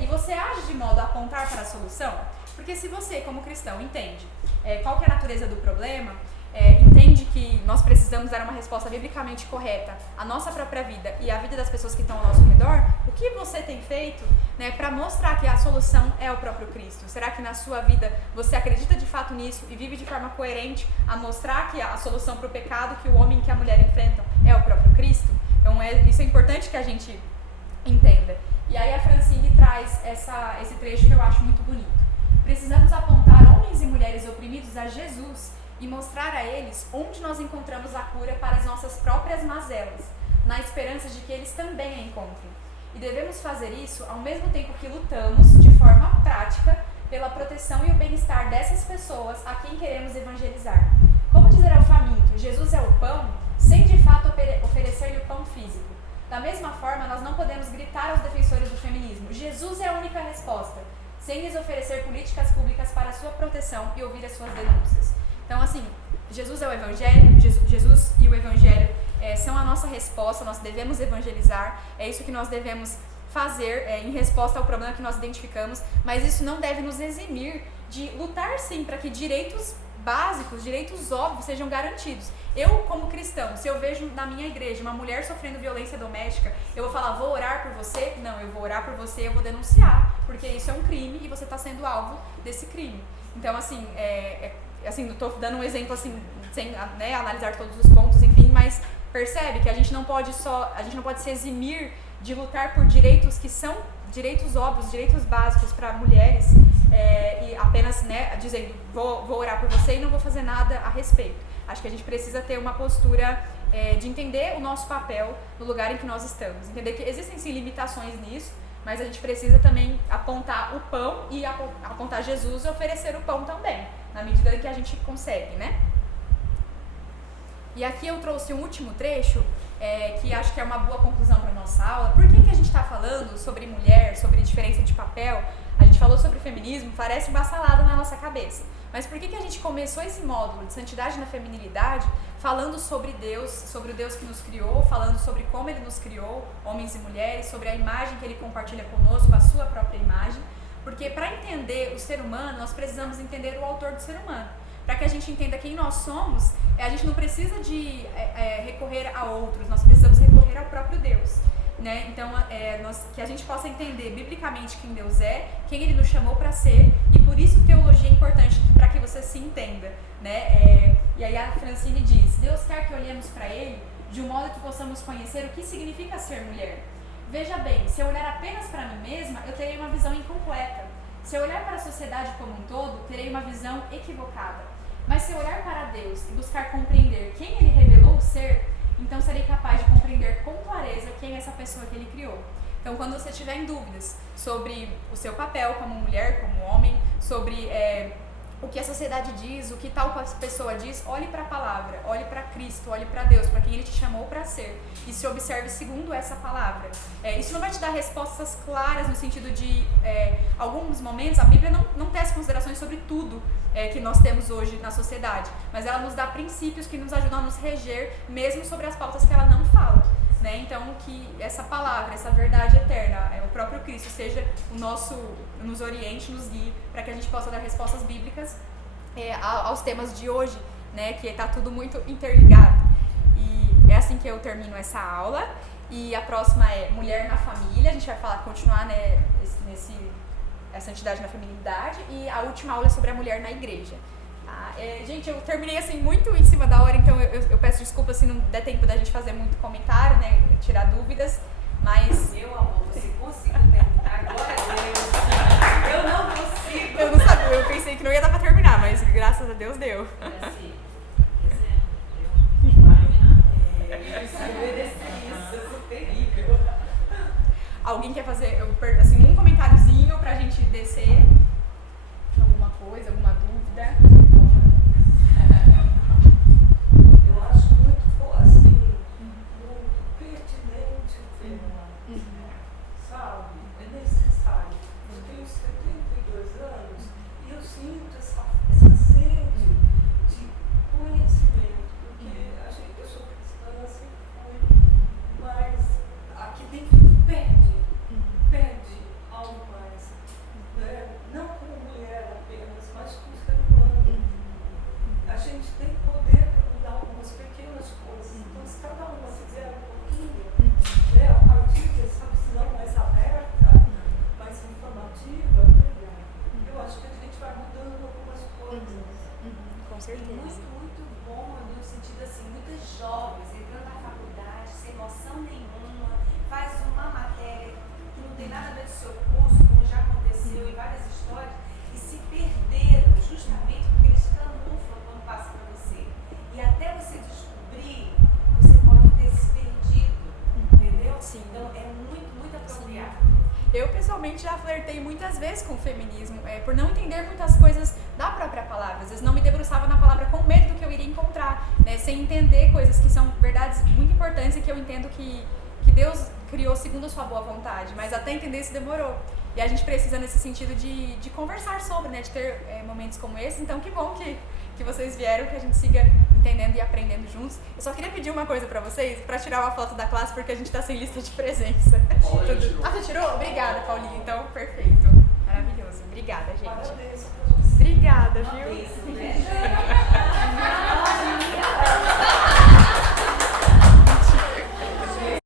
E você age de modo a apontar para a solução? Porque se você, como cristão, entende qual que é a natureza do problema, entende que nós precisamos dar uma resposta biblicamente correta à nossa própria vida e à vida das pessoas que estão ao nosso redor, o que você tem feito, né, para mostrar que a solução é o próprio Cristo? Será que na sua vida você acredita de fato nisso e vive de forma coerente a mostrar que a solução para o pecado que o homem e que a mulher enfrentam é o próprio Cristo? Então isso é importante que a gente entenda. E aí a Francine traz esse trecho que eu acho muito bonito. Precisamos apontar homens e mulheres oprimidos a Jesus e mostrar a eles onde nós encontramos a cura para as nossas próprias mazelas, na esperança de que eles também a encontrem. E devemos fazer isso ao mesmo tempo que lutamos, de forma prática, pela proteção e o bem-estar dessas pessoas a quem queremos evangelizar. Como dizer ao faminto, Jesus é o pão, sem de fato oferecer-lhe o pão físico. Da mesma forma, nós não podemos gritar aos defensores do feminismo, Jesus é a única resposta, sem lhes oferecer políticas públicas para a sua proteção e ouvir as suas denúncias. Então, assim, Jesus é o Evangelho, Jesus e o Evangelho são a nossa resposta, nós devemos evangelizar, é isso que nós devemos fazer em resposta ao problema que nós identificamos, mas isso não deve nos eximir de lutar, sim, para que direitos básicos, direitos óbvios sejam garantidos. Eu, como cristão, se eu vejo na minha igreja uma mulher sofrendo violência doméstica, eu vou falar, vou orar por você? Não, eu vou orar por você, eu vou denunciar, porque isso é um crime e você está sendo alvo desse crime. Então, assim, assim, eu tô dando um exemplo assim, sem, né, analisar todos os pontos, enfim, mas percebe que a gente não pode se eximir de lutar por direitos que são direitos óbvios, direitos básicos para mulheres, e apenas, né, dizendo, vou orar por você e não vou fazer nada a respeito. Acho que a gente precisa ter uma postura de entender o nosso papel no lugar em que nós estamos, entender que existem sim limitações nisso, mas a gente precisa também apontar o pão e apontar Jesus e oferecer o pão também, na medida que a gente consegue, né? E aqui eu trouxe um último trecho, que acho que é uma boa conclusão para a nossa aula. Por que a gente está falando sobre mulher, sobre diferença de papel? A gente falou sobre feminismo, parece uma salada na nossa cabeça. Mas por que a gente começou esse módulo de santidade na feminilidade falando sobre Deus, o Deus que nos criou, falando sobre como Ele nos criou, homens e mulheres, sobre a imagem que Ele compartilha conosco, a sua própria imagem? Porque para entender o ser humano, nós precisamos entender o autor do ser humano. Para que a gente entenda quem nós somos, a gente não precisa de recorrer a outros, nós precisamos recorrer ao próprio Deus. Né? Então, que a gente possa entender biblicamente quem Deus é, quem Ele nos chamou para ser, e por isso teologia é importante para que você se entenda. Né? E aí a Francine diz, Deus quer que olhemos para Ele de um modo que possamos conhecer o que significa ser mulher. Veja bem, se eu olhar apenas para mim mesma, eu terei uma visão incompleta. Se eu olhar para a sociedade como um todo, terei uma visão equivocada. Mas se eu olhar para Deus e buscar compreender quem Ele revelou ser, então serei capaz de compreender com clareza quem é essa pessoa que Ele criou. Então, quando você tiver em dúvidas sobre o seu papel como mulher, como homem, sobre o que a sociedade diz, o que tal pessoa diz, olhe para a palavra, olhe para Cristo, olhe para Deus, para quem Ele te chamou para ser, e se observe segundo essa palavra. Isso não vai te dar respostas claras no sentido de, alguns momentos, a Bíblia não tece considerações sobre tudo que nós temos hoje na sociedade, mas ela nos dá princípios que nos ajudam a nos reger, mesmo sobre as pautas que ela não fala. Né? Então, que essa palavra, essa verdade eterna, o próprio Cristo seja nos oriente, nos guie, para que a gente possa dar respostas bíblicas aos temas de hoje, né? Que está tudo muito interligado. E é assim que eu termino essa aula. E a próxima é Mulher na Família. A gente vai continuar, né, a santidade na feminilidade, e a última aula é sobre a mulher na igreja. Tá? Gente, eu terminei assim muito em cima da hora, então eu peço desculpa se não der tempo da gente fazer muito comentário, né, tirar dúvidas, mas... Meu amor, você conseguiu terminar, glória a Deus. Eu não consigo. Eu não sabia, eu pensei que não ia dar pra terminar, mas graças a Deus deu. Assim, exemplo, eu obedeci isso, eu sou terrível. Alguém quer fazer assim, um comentáriozinho pra gente descer? Alguma coisa, alguma dúvida? Eu acho muito, assim, muito pertinente o tema, sabe? É necessário. Eu tenho 72 anos e eu sinto essa sede de conhecimento, porque eu sou cristã, sempre fui, mas aqui dentro pede algo mais, né? Não como mulher apenas, mas como ser humano. A gente tem poder para mudar algumas pequenas coisas. Então, se cada uma fizer um pouquinho, né, a partir dessa visão mais aberta, mais informativa, eu acho que a gente vai mudando algumas coisas. Com E certeza. muito bom no sentido assim, muitas jovens entrando na faculdade sem noção nenhuma, faz uma matéria que não tem nada a ver com o seu curso, como já aconteceu em várias histórias, e se perderam justamente porque eles camuflam quando passa para você. E até você descobrir, você pode ter se perdido, entendeu? Sim. Então é muito apropriado. Eu, pessoalmente, já flertei muitas vezes com o feminismo, por não entender muitas coisas da própria palavra. Às vezes não me debruçava na palavra com medo do que eu iria encontrar, né? Sem entender coisas que são verdades muito importantes e que eu entendo que Deus criou segundo a sua boa vontade, mas até entender isso demorou. E a gente precisa, nesse sentido, de conversar sobre, né? De ter momentos como esse. Então, que bom que vocês vieram, que a gente siga entendendo e aprendendo juntos. Eu só queria pedir uma coisa pra vocês, pra tirar uma foto da classe, porque a gente tá sem lista de presença. Paula já tirou. Ah, você tirou? Obrigada, Paulinha. Então, perfeito.